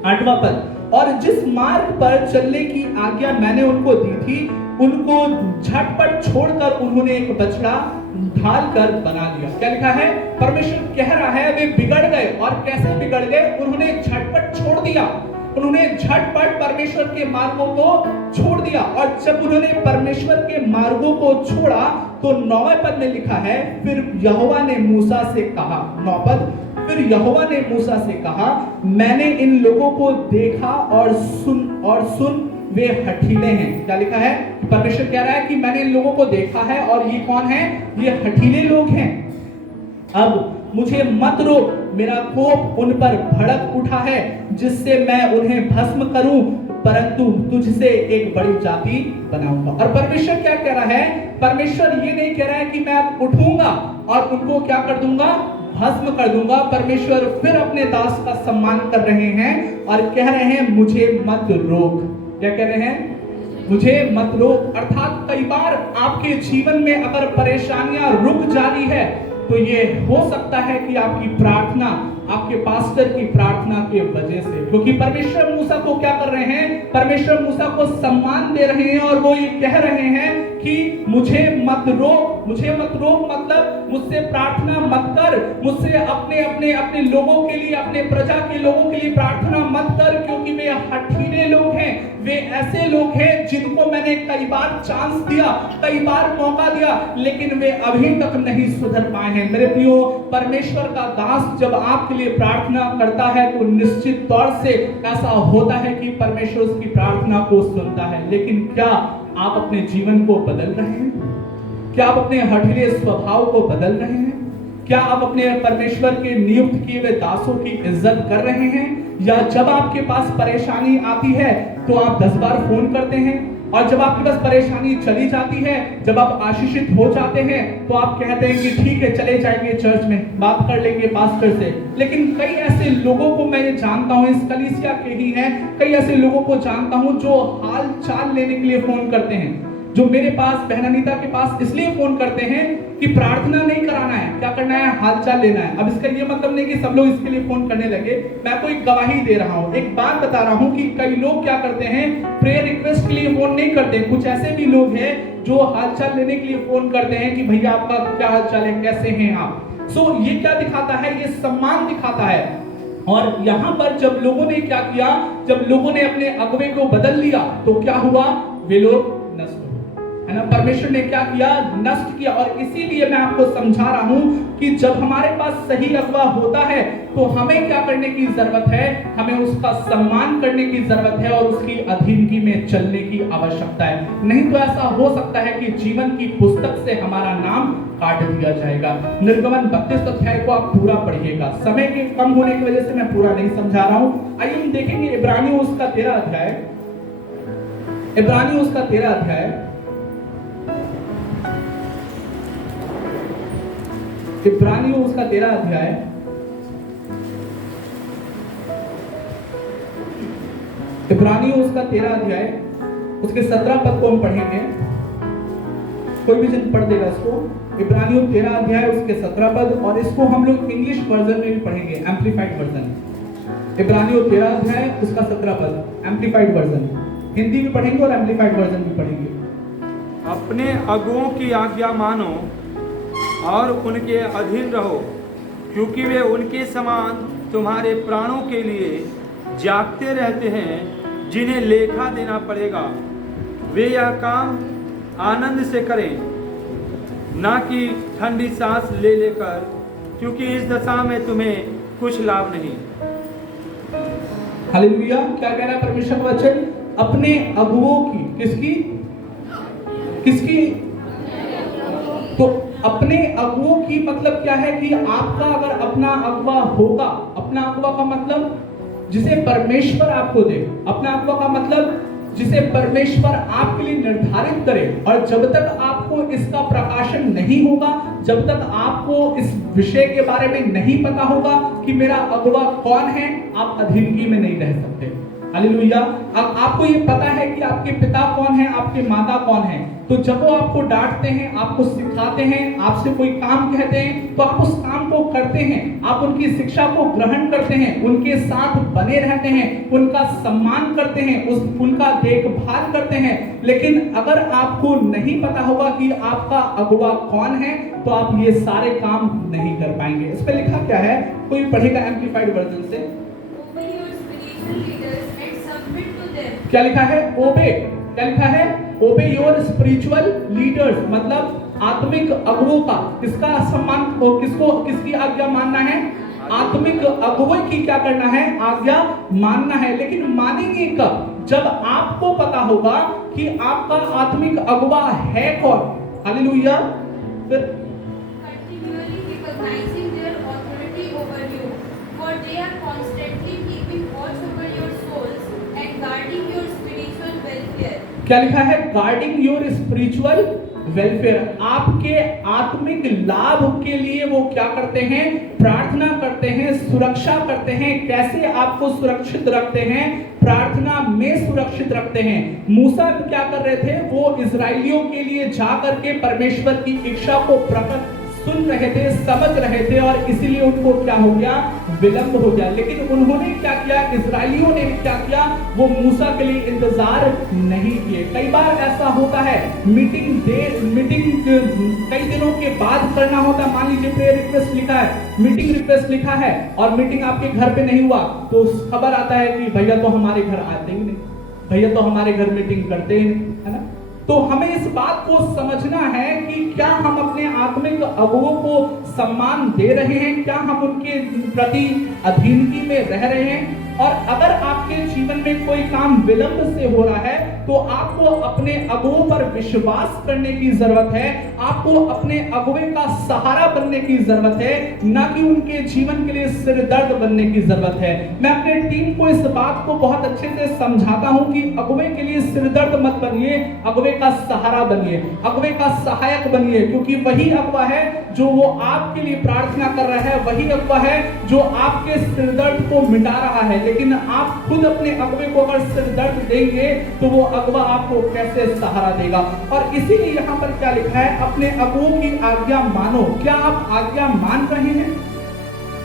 8वां पद, और जिस मार्ग पर चलने की आज्ञा मैंने उनको दी थी, उनको झटपट छोड़कर उन्होंने एक बछड़ा ढाल कर बना लिया। क्या लिखा है? परमेश्वर कह रहा है वे बिगड़ गए। और कैसे बिगड़ गए? उन्होंने झटपट छोड़ दिया, उन्होंने झटपट परमेश्वर के मार्गों को छोड़ दिया। और जब उन्होंने परमेश्वर के मार्गों को छोड़ा तो 9वें पद में लिखा है, फिर यहोवा ने मूसा से कहा, 9 पद, फिर यहोवा ने मूसा से कहा, मैंने इन लोगों को देखा और सुन वे हठीले हैं। क्या लिखा है? परमेश्वर कह रहा है कि मैंने इन लोगों को देखा है और ये कौन है? ये हठीले लोग हैं। अब मुझे मत रोक, मेरा कोप उन पर भड़क उठा है, जिससे मैं उन्हें भस्म करूं, परंतु तुझसे एक बड़ी जाति बनाऊंगा। और परमेश्वर क्या कह रहा है? परमेश्वर ये नहीं कह रहा है कि मैं अब उठूंगा और उनको क्या कर दूंगा? भस्म कर दूंगा। परमेश्वर फिर अपने दास का सम्मान कर रहे हैं और कह रहे हैं मुझे मत रोक। क्या कह रहे हैं? मुझे मत रोक। अर्थात कई बार आपके जीवन में अगर परेशानियां रुक जाती है तो ये हो सकता है कि आपकी प्रार्थना, आपके पास्टर की प्रार्थना के वजह से, क्योंकि परमेश्वर मूसा को क्या कर रहे हैं? परमेश्वर मूसा को सम्मान दे रहे हैं और वो ये कह रहे हैं कि मुझे मत रोक। मुझे मत रोक मतलब मुझसे प्रार्थना मत कर, मुझसे अपने लोगों के लिए, अपने प्रजा के लोगों के लिए प्रार्थना मत कर, क्योंकि वे हठीले लोग हैं। वे ऐसे लोग हैं जिनको मैंने कई बार चांस दिया, कई बार मौका दिया, लेकिन वे अभी तक नहीं सुधर पाए हैं। मेरे प्रियो, परमेश्वर का दास जब आपके लिए प्रार्थना करता है तो निश्चित तौर से ऐसा होता है कि परमेश्वर उसकी प्रार्थना को सुनता है। लेकिन क्या आप अपने जीवन को बदल रहे हैं? क्या आप अपने हठीले स्वभाव को बदल रहे हैं? क्या आप अपने परमेश्वर के नियुक्त किए हुए दासों की इज्जत कर रहे हैं? या जब आपके पास परेशानी आती है तो आप 10 बार फोन करते हैं, और जब आपके पास परेशानी चली जाती है, जब आप आशीषित हो जाते हैं तो आप कहते हैं कि ठीक है, चले जाएंगे चर्च में, बात कर लेंगे पास्टर से। लेकिन कई ऐसे लोगों को मैं जानता हूं, इस कलीसिया के ही हैं, कई ऐसे लोगों को जानता हूं जो हाल चाल लेने के लिए फोन करते हैं, जो मेरे पास, बहन अनीता के पास इसलिए फोन करते हैं कि प्रार्थना नहीं कराना है, क्या करना है? हालचाल लेना है। अब इसका ये मतलब नहीं कि सब लोग इसके लिए फोन करने लगे, मैं कोई गवाही दे रहा हूं, एक बात बता रहा हूं कि कई लोग क्या करते हैं, प्रेयर रिक्वेस्ट के लिए फोन नहीं करते। कुछ ऐसे भी लोग हैं जो हालचाल लेने के लिए फोन करते हैं कि भैया आपका क्या हालचाल है, कैसे हैं आप। सो ये क्या दिखाता है? ये सम्मान दिखाता है। और यहां पर जब लोगों ने क्या किया, जब लोगों ने अपने अगुवे को बदल लिया तो क्या हुआ, वे लोग नष्ट हुए, है ना। परमेश्वर ने क्या किया, नष्ट किया। और इसीलिए मैं आपको समझा रहा हूं कि जब हमारे पास सही अगुवा होता है तो हमें क्या करने की जरूरत है, हमें उसका सम्मान करने की जरूरत है और उसकी अधीनगी में चलने की आवश्यकता है। नहीं तो ऐसा हो सकता है कि जीवन की पुस्तक से हमारा नाम काट दिया जाएगा। निर्गमन 32 अध्याय को आप पूरा पढ़िएगा, समय के कम होने की वजह से मैं पूरा नहीं समझा रहा हूं। आइए हम देखेंगे इब्रानियों उसका 13 अध्याय, इब्रानियों उसका 13 अध्याय, इब्रानियों उसका 13 अध्याय, इब्रानियों उसका 13 अध्याय उसके 17 पद को हम पढ़ेंगे। कोई भी जन पढ़ देगा इसको। इब्रानियों 13 अध्याय उसके 17 पद, और इसको हम लोग इंग्लिश वर्जन में भी पढ़ेंगे, एम्प्लीफाइड वर्जन। इब्रानियों 13 अध्याय उसका 17 पद, एम्प्लीफाइड वर्जन, हिंदी भी पढ़ेंगे और एम्प्लीफाइड वर्जन भी पढ़ेंगे। अपने अगुओं की आज्ञा मानो और उनके अधीन रहो, क्योंकि वे उनके समान तुम्हारे प्राणों के लिए जागते रहते हैं, जिन्हें लेखा देना पड़ेगा। वे यह काम आनंद से करें, ना कि ठंडी सांस ले लेकर, क्योंकि इस दशा में तुम्हें कुछ लाभ नहीं। हालेलुया। क्या कह रहा है परमेश्वर का वचन, अपने अगुओं की, किसकी, किसकी, तो अपने अगुओं की मतलब क्या है कि आपका अगर अपना अगुआ होगा, अपना अगुआ का मतलब जिसे परमेश्वर आपको दे, अपना अगुआ का मतलब जिसे परमेश्वर आपके लिए निर्धारित करे। और जब तक आपको इसका प्रकाशन नहीं होगा, जब तक आपको इस विषय के बारे में नहीं पता होगा कि मेरा अगुआ कौन है, आप अधीनगी में नहीं रह सकते। हालेलुया। अब आपको ये पता है कि आपके पिता कौन है, आपके माता कौन है, तो जब वो आपको डांटते हैं, आपको सिखाते हैं, आपसे कोई काम कहते हैं, तो आप उस काम को करते हैं, आप उनकी शिक्षा को ग्रहण करते हैं, उनके साथ बने रहते हैं, उनका सम्मान करते हैं, उनका देखभाल करते हैं। लेकिन अगर आपको नहीं पता होगा कि आपका अगुआ कौन है, तो आप ये सारे काम नहीं कर पाएंगे। इस पे लिखा क्या है, कोई पढ़ेगा एम्प्लीफाइड वर्जन से। क्या लिखा है, ओबे, क्या लिखा है, ओबे योर स्पिरिचुअल लीडर्स, मतलब आत्मिक अगुओं का, किसका सम्मान, किसको, किसकी आज्ञा मानना है, आत्मिक अगुओं की क्या करना है, आज्ञा मानना है। लेकिन मानेंगे कब, जब आपको पता होगा कि आपका आत्मिक अगुआ है कौन। हालेलुया। फिर क्या लिखा है, गार्डिंग योर स्पिरिचुअल वेलफेयर, आपके आत्मिक लाभ के लिए वो क्या करते हैं, प्रार्थना करते हैं, सुरक्षा करते हैं। कैसे आपको सुरक्षित रखते हैं, प्रार्थना में सुरक्षित रखते हैं। मूसा क्या कर रहे थे, वो इजराइलियों के लिए जा करके परमेश्वर की इच्छा को प्रकट सुन रहे थे, समझ रहे थे, और इसीलिए उनको क्या हो गया, विलंब हो गया। लेकिन उन्होंने क्या किया, इजराइलियों ने क्या किया, वो मूसा के लिए इंतजार नहीं किए। कई बार ऐसा होता है, मीटिंग कई दिनों के बाद करना होता है। मान लीजिए प्रेयर रिक्वेस्ट लिखा है, मीटिंग रिक्वेस्ट लिखा है, और मीटिंग आपके घर पे नहीं हुआ, तो खबर आता है कि भैया तो हमारे घर आते ही नहीं, भैया तो हमारे घर मीटिंग करते ही नहीं, है ना। तो हमें इस बात को समझना है कि क्या हम अपने आत्मिक अगुओं को सम्मान दे रहे हैं, क्या हम उनके प्रति अधीनगी में रह रहे हैं। और अगर आपके जीवन में कोई काम विलंब से हो रहा है, तो आपको अपने अगुओं पर विश्वास करने की जरूरत है, आपको अपने अगुए का सहारा बनने की जरूरत है, ना कि उनके जीवन के लिए सिरदर्द बनने की जरूरत है। मैं अपने टीम को इस बात को बहुत अच्छे से समझाता हूं कि अगुए के लिए सिरदर्द मत बनिए, अगुए का सहारा बनिए, अगुए का सहायक बनिए, क्योंकि वही अगुआ है जो वो आपके लिए प्रार्थना कर रहा है, वही अगुआ है जो आपके सिरदर्द को मिटा रहा है। लेकिन आप खुद अपने अगुए को अगर सिरदर्द देंगे, तो वो अगुआ आपको कैसे सहारा देगा। और इसीलिए यहाँ पर क्या लिखा है, अपने अगुओं की आज्ञा मानो। क्या आप आज्ञा मान रहे हैं,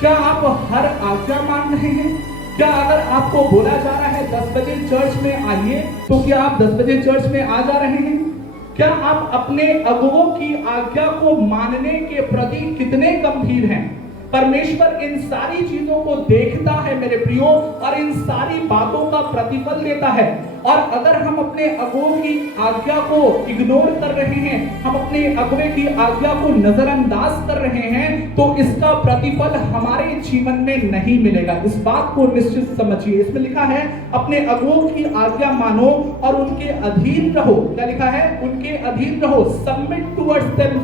क्या आप हर आज्ञा मान रहे हैं? क्या अगर आपको बोला जा रहा है 10 बजे चर्च में आइए, तो क्या आप 10 बजे चर्च में आ जा रहे हैं? क्या आप अपने अगुओं की आज्ञा को मानने के प्रति कितने गंभीर हैं? परमेश्वर इन सारी चीजों को देखता है मेरे प्रियो, और इन सारी बातों का प्रतिफल देता है। और अगर हम अपने अगुओं की आज्ञा को इग्नोर कर रहे हैं, हम अपने अगुए की आज्ञा को नजरअंदाज कर रहे हैं, तो इसका प्रतिफल हमारे जीवन में नहीं मिलेगा। इस बात को निश्चित समझिए। इसमें लिखा है अपने अगुओं की आज्ञा मानो और उनके अधीन रहो। क्या लिखा है? उनके अधीन रहो। Submit towards them.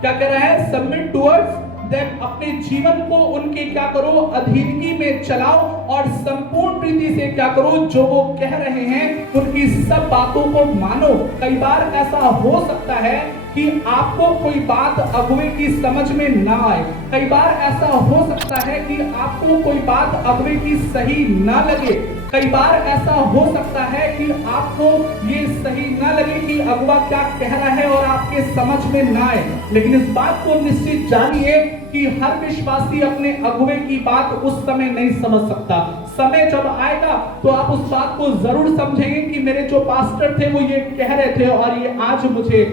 क्या कह रहा है? Submit towards them. अपने जीवन को उनके क्या करो? अधीनगी में चलाओ और संपूर्ण रीति से क्या करो? जो वो कह रहे हैं उनकी सब बातों को मानो। कई बार ऐसा हो सकता है कि आपको कोई बात अगुए की समझ में ना आए। कई बार ऐसा हो सकता है कि आपको कोई बात अगुए की सही ना लगे। कई बार ऐसा हो सकता है कि आपको ये सही ना लगे कि अगुआ क्या कह रहा है और आपके समझ में ना आए। लेकिन इस बात को निश्चित जानिए कि हर विश्वासी अपने अगुए की बात उस समय नहीं समझ सकता। समय जब आएगा तो आप उस बात को जरूर समझेंगे कि मेरे जो पास्टर थे वो ये कह रहे थे और ये आज मुझे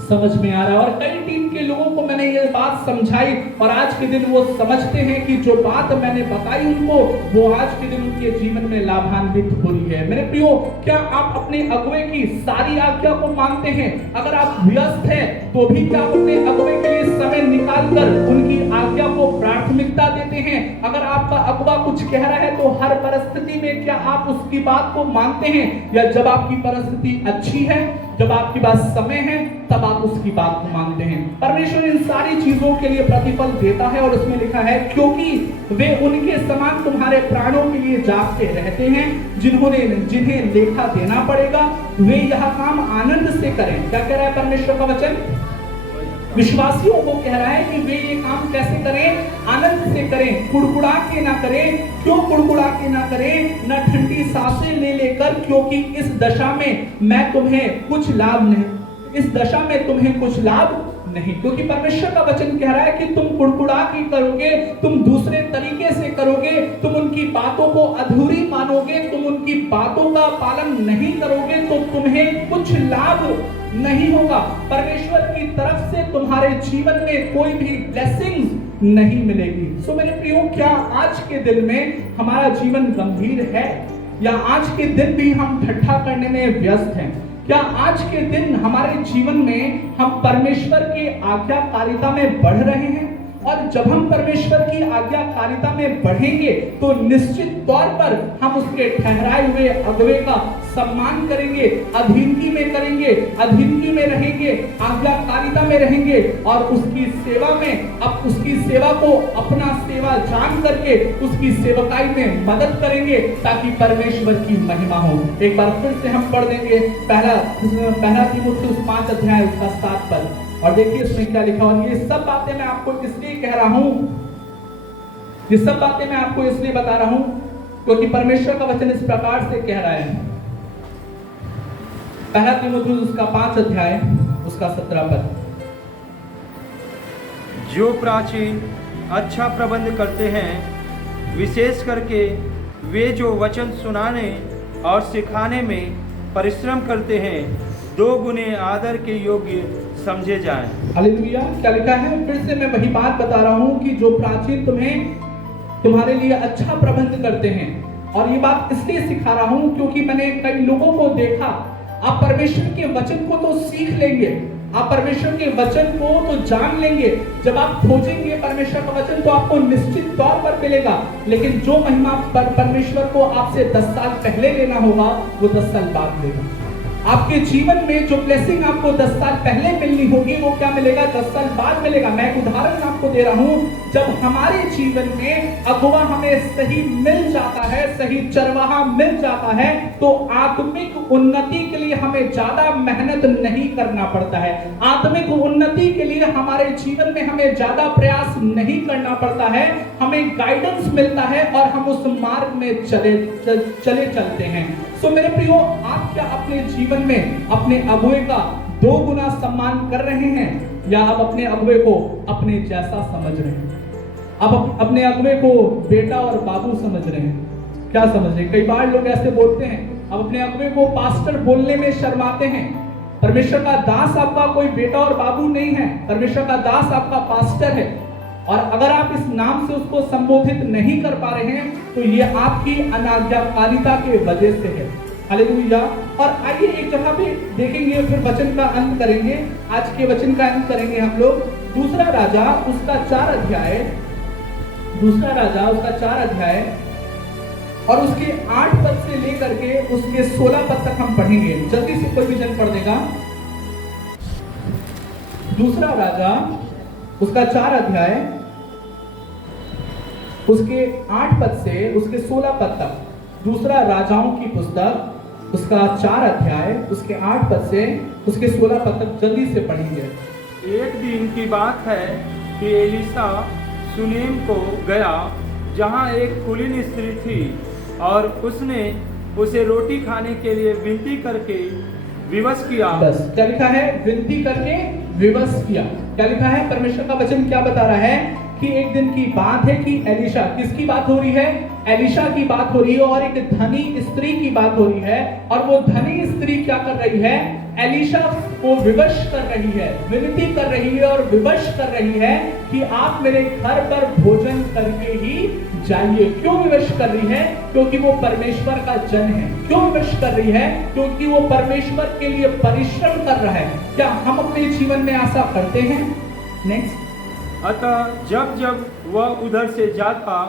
समझ में आ रहा है। और कई टीम के लोगों को मैंने ये बात समझाई और आज के दिन वो समझते हैं कि जो बात मैंने बताई उनको, वो आज के दिन उनके जीवन में लाभान्वित हो रही है। मेरे प्रियो, क्या आप अपने अगुए की सारी आज्ञा को मानते हैं? अगर आप व्यस्त हैं तो भी क्या आप अपने अगुए के लिए समय निकालकर उनकी आज्ञा को प्राथमिकता देते हैं? अगर आपका अगुआ कुछ कह रहा है तो हर परिस्थिति में क्या आप उसकी बात को मानते हैं? या जब आपकी परिस्थिति अच्छी है, जब आपके पास समय है, तब आप उसकी बात को मानते हैं? परमेश्वर इन सारी चीजों के लिए प्रतिफल देता है और उसमें लिखा है क्योंकि वे उनके समान तुम्हारे प्राणों के लिए जागते रहते हैं, जिन्हें लेखा देना पड़ेगा, वे यह काम आनंद से करें। क्या कह रहा है परमेश्वर का वचन? विश्वासियों को कह रहा है कि वे ये काम कैसे करें? आनंद से करें, कुड़कुड़ा के ना करें। क्यों कुड़कुड़ा के ना करें? न ठंडी सांसें ले लेकर, क्योंकि इस दशा में मैं तुम्हें कुछ लाभ नहीं, इस दशा में तुम्हें कुछ लाभ नहीं। क्योंकि परमेश्वर का वचन कह रहा है कि तुम कुड़कुड़ा के करोगे, तुम दूसरे तरीके से करोगे, तुम उनकी बातों को अधूरी मानोगे, तुम उनकी बातों का पालन नहीं करोगे, तो तुम्हें कुछ लाभ नहीं होगा। परमेश्वर की तरफ से तुम्हारे जीवन में कोई भी ब्लेसिंग नहीं मिलेगी। सो मेरे प्रियो, क्या आज के दिन में हमारा जीवन गंभीर है या आज के दिन भी हम ठट्ठा करने में व्यस्त हैं? क्या आज के दिन हमारे जीवन में हम परमेश्वर की आज्ञाकारिता में बढ़ रहे हैं? और जब हम परमेश्वर की आज्ञाकारिता में बढ़ेंगे तो निश्चित तौर पर हम उसके ठहराए हुए अगुवे का सम्मान करेंगे, अधीनगी में करेंगे, अधीनगी में रहेंगे, आज्ञाकारिता में रहेंगे और उसकी सेवा में, अब उसकी सेवा को अपना सेवा जान करके उसकी सेवकाई में मदद करेंगे ताकि परमेश्वर की महिमा हो। एक बार फिर से हम पढ़ देंगे पहला तीमुथियुस 5 अध्याय उसका 7 पद, और देखिए इसमें क्या लिखा। और ये सब बातें मैं आपको इसलिए कह रहा हूं, ये सब बातें मैं आपको इसलिए बता रहा हूं क्योंकि परमेश्वर का वचन इस प्रकार से कह रहा है। पहला तीमुथियुस उसका 5 अध्याय उसका 17 पद, जो प्राचीन अच्छा प्रबंध करते हैं, विशेष करके वे जो वचन सुनाने और सिखाने में परिश्रम करते हैं, 2 गुने आदर के योग्य समझे जाएं। हालेलुया। क्या लिखा है? फिर से मैं वही बात बता रहा हूं कि जो प्राचीन तुम्हारे लिए अच्छा प्रबंध करते हैं, और ये बात इसलिए सिखा रहा हूं क्योंकि मैंने कई लोगों को देखा, आप परमेश्वर के वचन को तो सीख लेंगे, आप परमेश्वर के वचन को तो जान लेंगे, जब आप खोजेंगे परमेश्वर का वचन तो आपको निश्चित तौर पर मिलेगा, लेकिन जो महिमा परमेश्वर को आपसे 10 साल पहले लेना होगा वो 10 साल बाद लेगा। आपके जीवन में जो ब्लेसिंग आपको 10 साल पहले मिलनी होगी वो क्या मिलेगा? 10 साल बाद मिलेगा। मैं एक उदाहरण आपको दे रहा हूं, जब हमारे जीवन में अगुवा हमें सही मिल जाता है, सही चरवाहा मिल जाता है, तो आत्मिक उन्नति के लिए हमें ज्यादा मेहनत नहीं करना पड़ता है। आत्मिक उन्नति के लिए हमारे जीवन में हमें ज्यादा प्रयास नहीं करना पड़ता है, हमें गाइडेंस मिलता है और हम उस मार्ग में चलते हैं। तो मेरे प्रियो, आप क्या अपने जीवन में अपने अगुवे का 2 गुना सम्मान कर रहे हैं या आप अपने अगुवे को अपने जैसा समझ रहे हैं? आप अपने अगुवे को बेटा और बाबू समझ रहे हैं? क्या समझ रहे हैं? कई बार लोग ऐसे बोलते हैं, आप अपने अगुवे को पास्टर बोलने में शर्माते हैं। परमेश्वर का दास आपका कोई बेटा और बाबू नहीं है, परमेश्वर का दास आपका पास्टर है। और अगर आप इस नाम से उसको संबोधित नहीं कर पा रहे हैं तो ये आपकी अनाज्ञाकारिता के वजह से है। हालेलुया। और आइए एक जगह पे देखेंगे, फिर वचन का अंत करेंगे, आज के वचन का अंत करेंगे हम लोग। दूसरा राजा उसका 4 अध्याय, दूसरा राजा उसका 4 अध्याय और उसके 8 पद से लेकर के उसके 16 पद तक हम पढ़ेंगे। जल्दी से कोई भी जन पढ़ देगा। दूसरा राजा उसका 4 अध्याय उसके 8 पद से उसके 16 पद तक। दूसरा राजाओं की पुस्तक उसका 4 अध्याय उसके 8 पद से उसके 16 पद तक जल्दी से पढ़ेंगे। एक दिन की बात है कि एलीशा सुनेम को गया, जहाँ एक कुलीन स्त्री थी, और उसने उसे रोटी खाने के लिए विनती करके विवश किया। बस क्या लिखा है? विनती करके विवश किया। क्या लिखा है? परमेश्वर का वचन क्या बता रहा है कि एक दिन की बात है कि एलीशा, किसकी बात हो रही है? एलीशा की बात हो रही है और एक धनी स्त्री की बात हो रही है। और वो धनी स्त्री क्या कर रही है? एलीशा को विवश कर रही है, विनती कर रही है और विवश कर रही है कि आप मेरे घर पर भोजन करके ही जाइए। क्यों विवश कर रही है? क्योंकि वो परमेश्वर का जन है। क्यों विवश कर रही है? क्योंकि वो परमेश्वर के लिए परिश्रम कर रहा है। क्या हम अपने जीवन में ऐसा करते हैं? नेक्स्ट। अतः जब जब वह उधर से जाता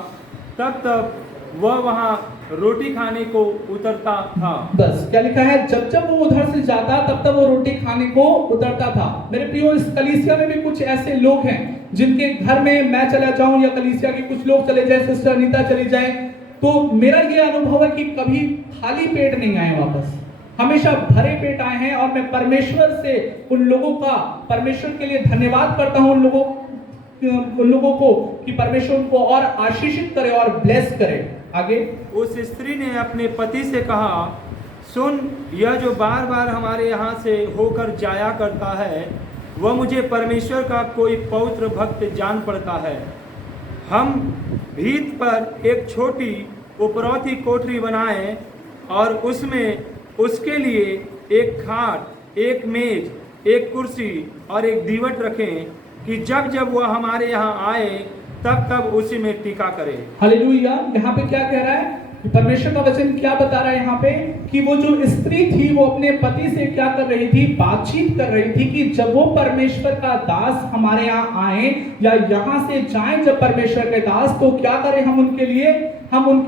तब तब वह वहां रोटी खाने को उतरता था। बस क्या लिखा है? जब जब वो उधर से जाता तब तब वो रोटी खाने को उतरता था। मेरे प्रियो, इस कलीसिया में भी कुछ ऐसे लोग हैं जिनके घर में मैं चला जाऊं या कलीसिया के कुछ लोग चले जाए, सिस्टर अनीता चली जाए, तो मेरा ये अनुभव है कि कभी खाली पेट नहीं आए वापस, हमेशा भरे पेट आए हैं। और मैं परमेश्वर से उन लोगों का, परमेश्वर के लिए धन्यवाद करता हूं उन लोगों को कि परमेश्वर उनको और आशीषित करे और ब्लेस करे। आगे। उस स्त्री ने अपने पति से कहा, सुन, यह जो बार बार हमारे यहाँ से होकर जाया करता है, वह मुझे परमेश्वर का कोई पवित्र भक्त जान पड़ता है। हम भीत पर एक छोटी उपरौती कोठरी बनाएं और उसमें उसके लिए एक खाट, एक मेज, एक कुर्सी और एक दीवट रखें कि जब जब वह हमारे यहाँ आए तब तब उसी में टीका करे। हालेलुया। यहाँ पे क्या कह रहा है? परमेश्वर का वचन क्या बता रहा है यहाँ पे कि वो जो स्त्री थी वो अपने पति से क्या कर रही थी? बातचीत कर रही थी कि जब वो परमेश्वर का दास हमारे यहाँ आए या यहाँ से जाएं जब परमेश्वर के दास, तो क्या करें हम उनके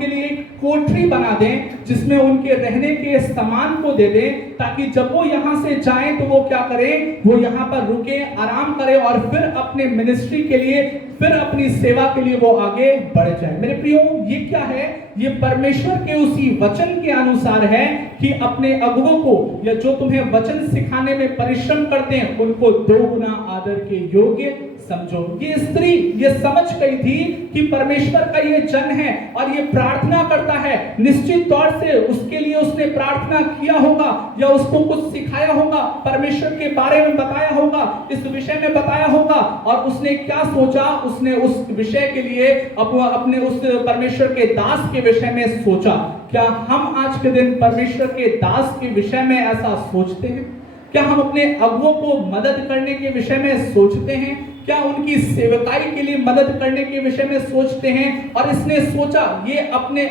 लिए एक कोठरी बना दें जिसमें उनके रहने के सामान को दे दें, ताकि जब वो यहाँ से जाएं तो वो क्या करें? वो यहाँ पर रुके, आराम करें और फिर अपने मिनिस्ट्री के लिए, फिर अपनी सेवा के लिए वो आगे बढ़ जाए। मेरे प्रियो, ये क्या है? ये परमेश्वर के उसी वचन के अनुसार है कि अपने अगुवों को या जो तुम्हें वचन सिखाने में परिश्रम करते हैं उनको 2 गुना आदर के योग्य समझो। ये स्त्री ये समझ गई थी कि परमेश्वर का ये जन है और ये प्रार्थना करता है। निश्चित तौर से उसके लिए उसने प्रार्थना किया होगा या उसको कुछ सिखाया होगा, परमेश्वर के बारे में बताया होगा, इस विषय में बताया होगा। और उसने क्या सोचा? उसने उस विषय के लिए अपने उस परमेश्वर के दास के विषय में सोचा। क्या हम आज के दिन परमेश्वर के दास के विषय में ऐसा सोचते हैं? क्या हम अपने अगुवों को मदद करने के विषय में सोचते हैं? क्या उनकी सेवकाई के लिए मदद करने के विषय में सोचते हैं? और इसने सोचा, ये अपने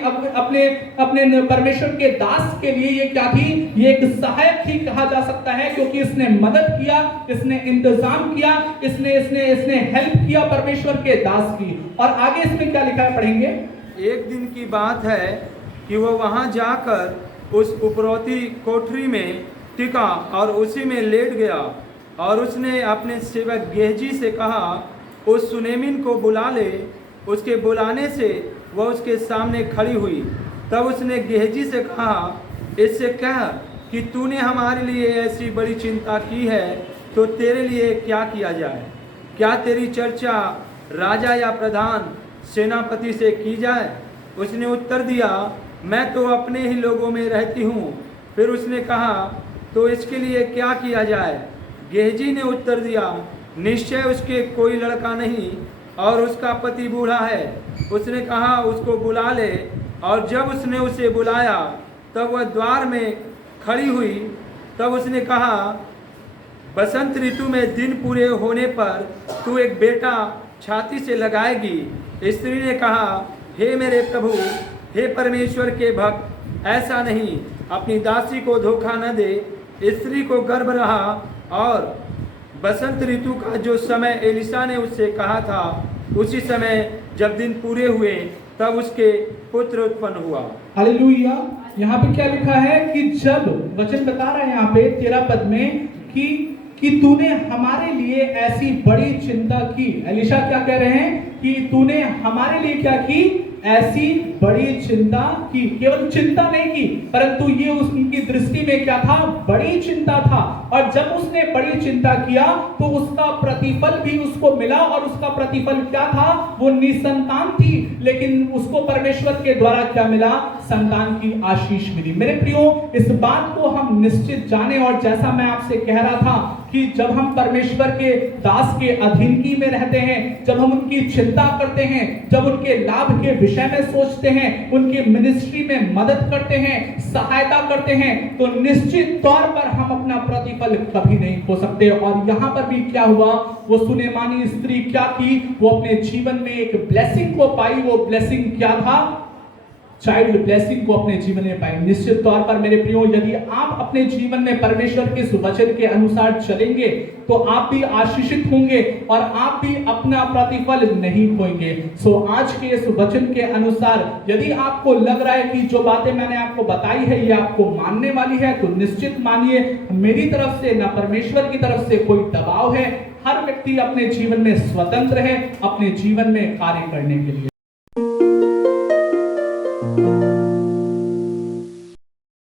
परमेश्वर के दास के लिए ये क्या थी? ये एक सहायक ही कहा जा सकता है, क्योंकि इसने मदद किया, इसने इंतजाम किया, इसने हेल्प किया परमेश्वर के दास की। और आगे इसमें क्या लिखा है पढ़ेंगे। एक दिन की बात है कि वह वहां जाकर उस उपरौती कोठरी में टिका और उसी में लेट गया। और उसने अपने सेवक गेहजी से कहा, उस सुनेमिन को बुला ले। उसके बुलाने से वह उसके सामने खड़ी हुई। तब उसने गेहजी से कहा, इससे कह कि तूने हमारे लिए ऐसी बड़ी चिंता की है, तो तेरे लिए क्या किया जाए? क्या तेरी चर्चा राजा या प्रधान सेनापति से की जाए? उसने उत्तर दिया, मैं तो अपने ही लोगों में रहती हूँ। फिर उसने कहा, तो इसके लिए क्या किया जाए? गेहजी ने उत्तर दिया, निश्चय उसके कोई लड़का नहीं और उसका पति बूढ़ा है। उसने कहा, उसको बुला ले। और जब उसने उसे बुलाया तब वह द्वार में खड़ी हुई। तब उसने कहा, बसंत ऋतु में दिन पूरे होने पर तू एक बेटा छाती से लगाएगी। स्त्री ने कहा, हे मेरे प्रभु, हे परमेश्वर के भक्त, ऐसा नहीं, अपनी दासी को धोखा न दे। स्त्री को गर्भ रहा और बसंत ऋतु का जो समय एलिशा ने उससे कहा था, उसी समय जब दिन पूरे हुए तब उसके पुत्र उत्पन्न हुआ। हालेलुया। यहाँ पे क्या लिखा है कि जब वचन बता रहा है यहाँ पे 13 पद में कि तूने हमारे लिए ऐसी बड़ी चिंता की। एलिशा क्या कह रहे हैं कि तूने हमारे लिए क्या की, ऐसी बड़ी चिंता की। केवल चिंता नहीं की, परंतु ये उनकी दृष्टि में क्या था, बड़ी चिंता था। और जब उसने बड़ी चिंता किया तो उसका प्रतिफल भी उसको मिला। और उसका प्रतिफल क्या था, वो निसंतान थी, लेकिन उसको परमेश्वर के द्वारा क्या मिला, संतान की आशीष मिली। मेरे प्रियो, इस बात को हम निश्चित जाने, और जैसा मैं आपसे कह रहा था कि जब हम परमेश्वर के दास के अधीनगी में रहते हैं, जब हम उनकी चिंता करते हैं, जब उनके लाभ के विषय में सोचते हैं, उनकी मिनिस्ट्री में मदद करते हैं, सहायता करते हैं, तो निश्चित तौर पर हम अपना प्रतिफल कभी नहीं खो सकते। और यहां पर भी क्या हुआ, वो सुनेमानी स्त्री क्या की, वो अपने जीवन में एक ब्लेसिंग को पाई। वो ब्लेसिंग क्या था, चाइल्ड ब्लेसिंग को अपने जीवन में पाए। निश्चित तौर पर मेरे प्रियो, यदि आप अपने जीवन में परमेश्वर के वचन के अनुसार चलेंगे तो आप भी आशीषित होंगे और आप भी अपना प्रतिफल नहीं खोएंगे। सो आज के इस वचन के अनुसार यदि आपको लग रहा है कि जो बातें मैंने आपको बताई है ये आपको मानने वाली है, तो निश्चित मानिए, मेरी तरफ से ना परमेश्वर की तरफ से कोई दबाव है। हर व्यक्ति अपने जीवन में स्वतंत्र है अपने जीवन में कार्य करने के लिए।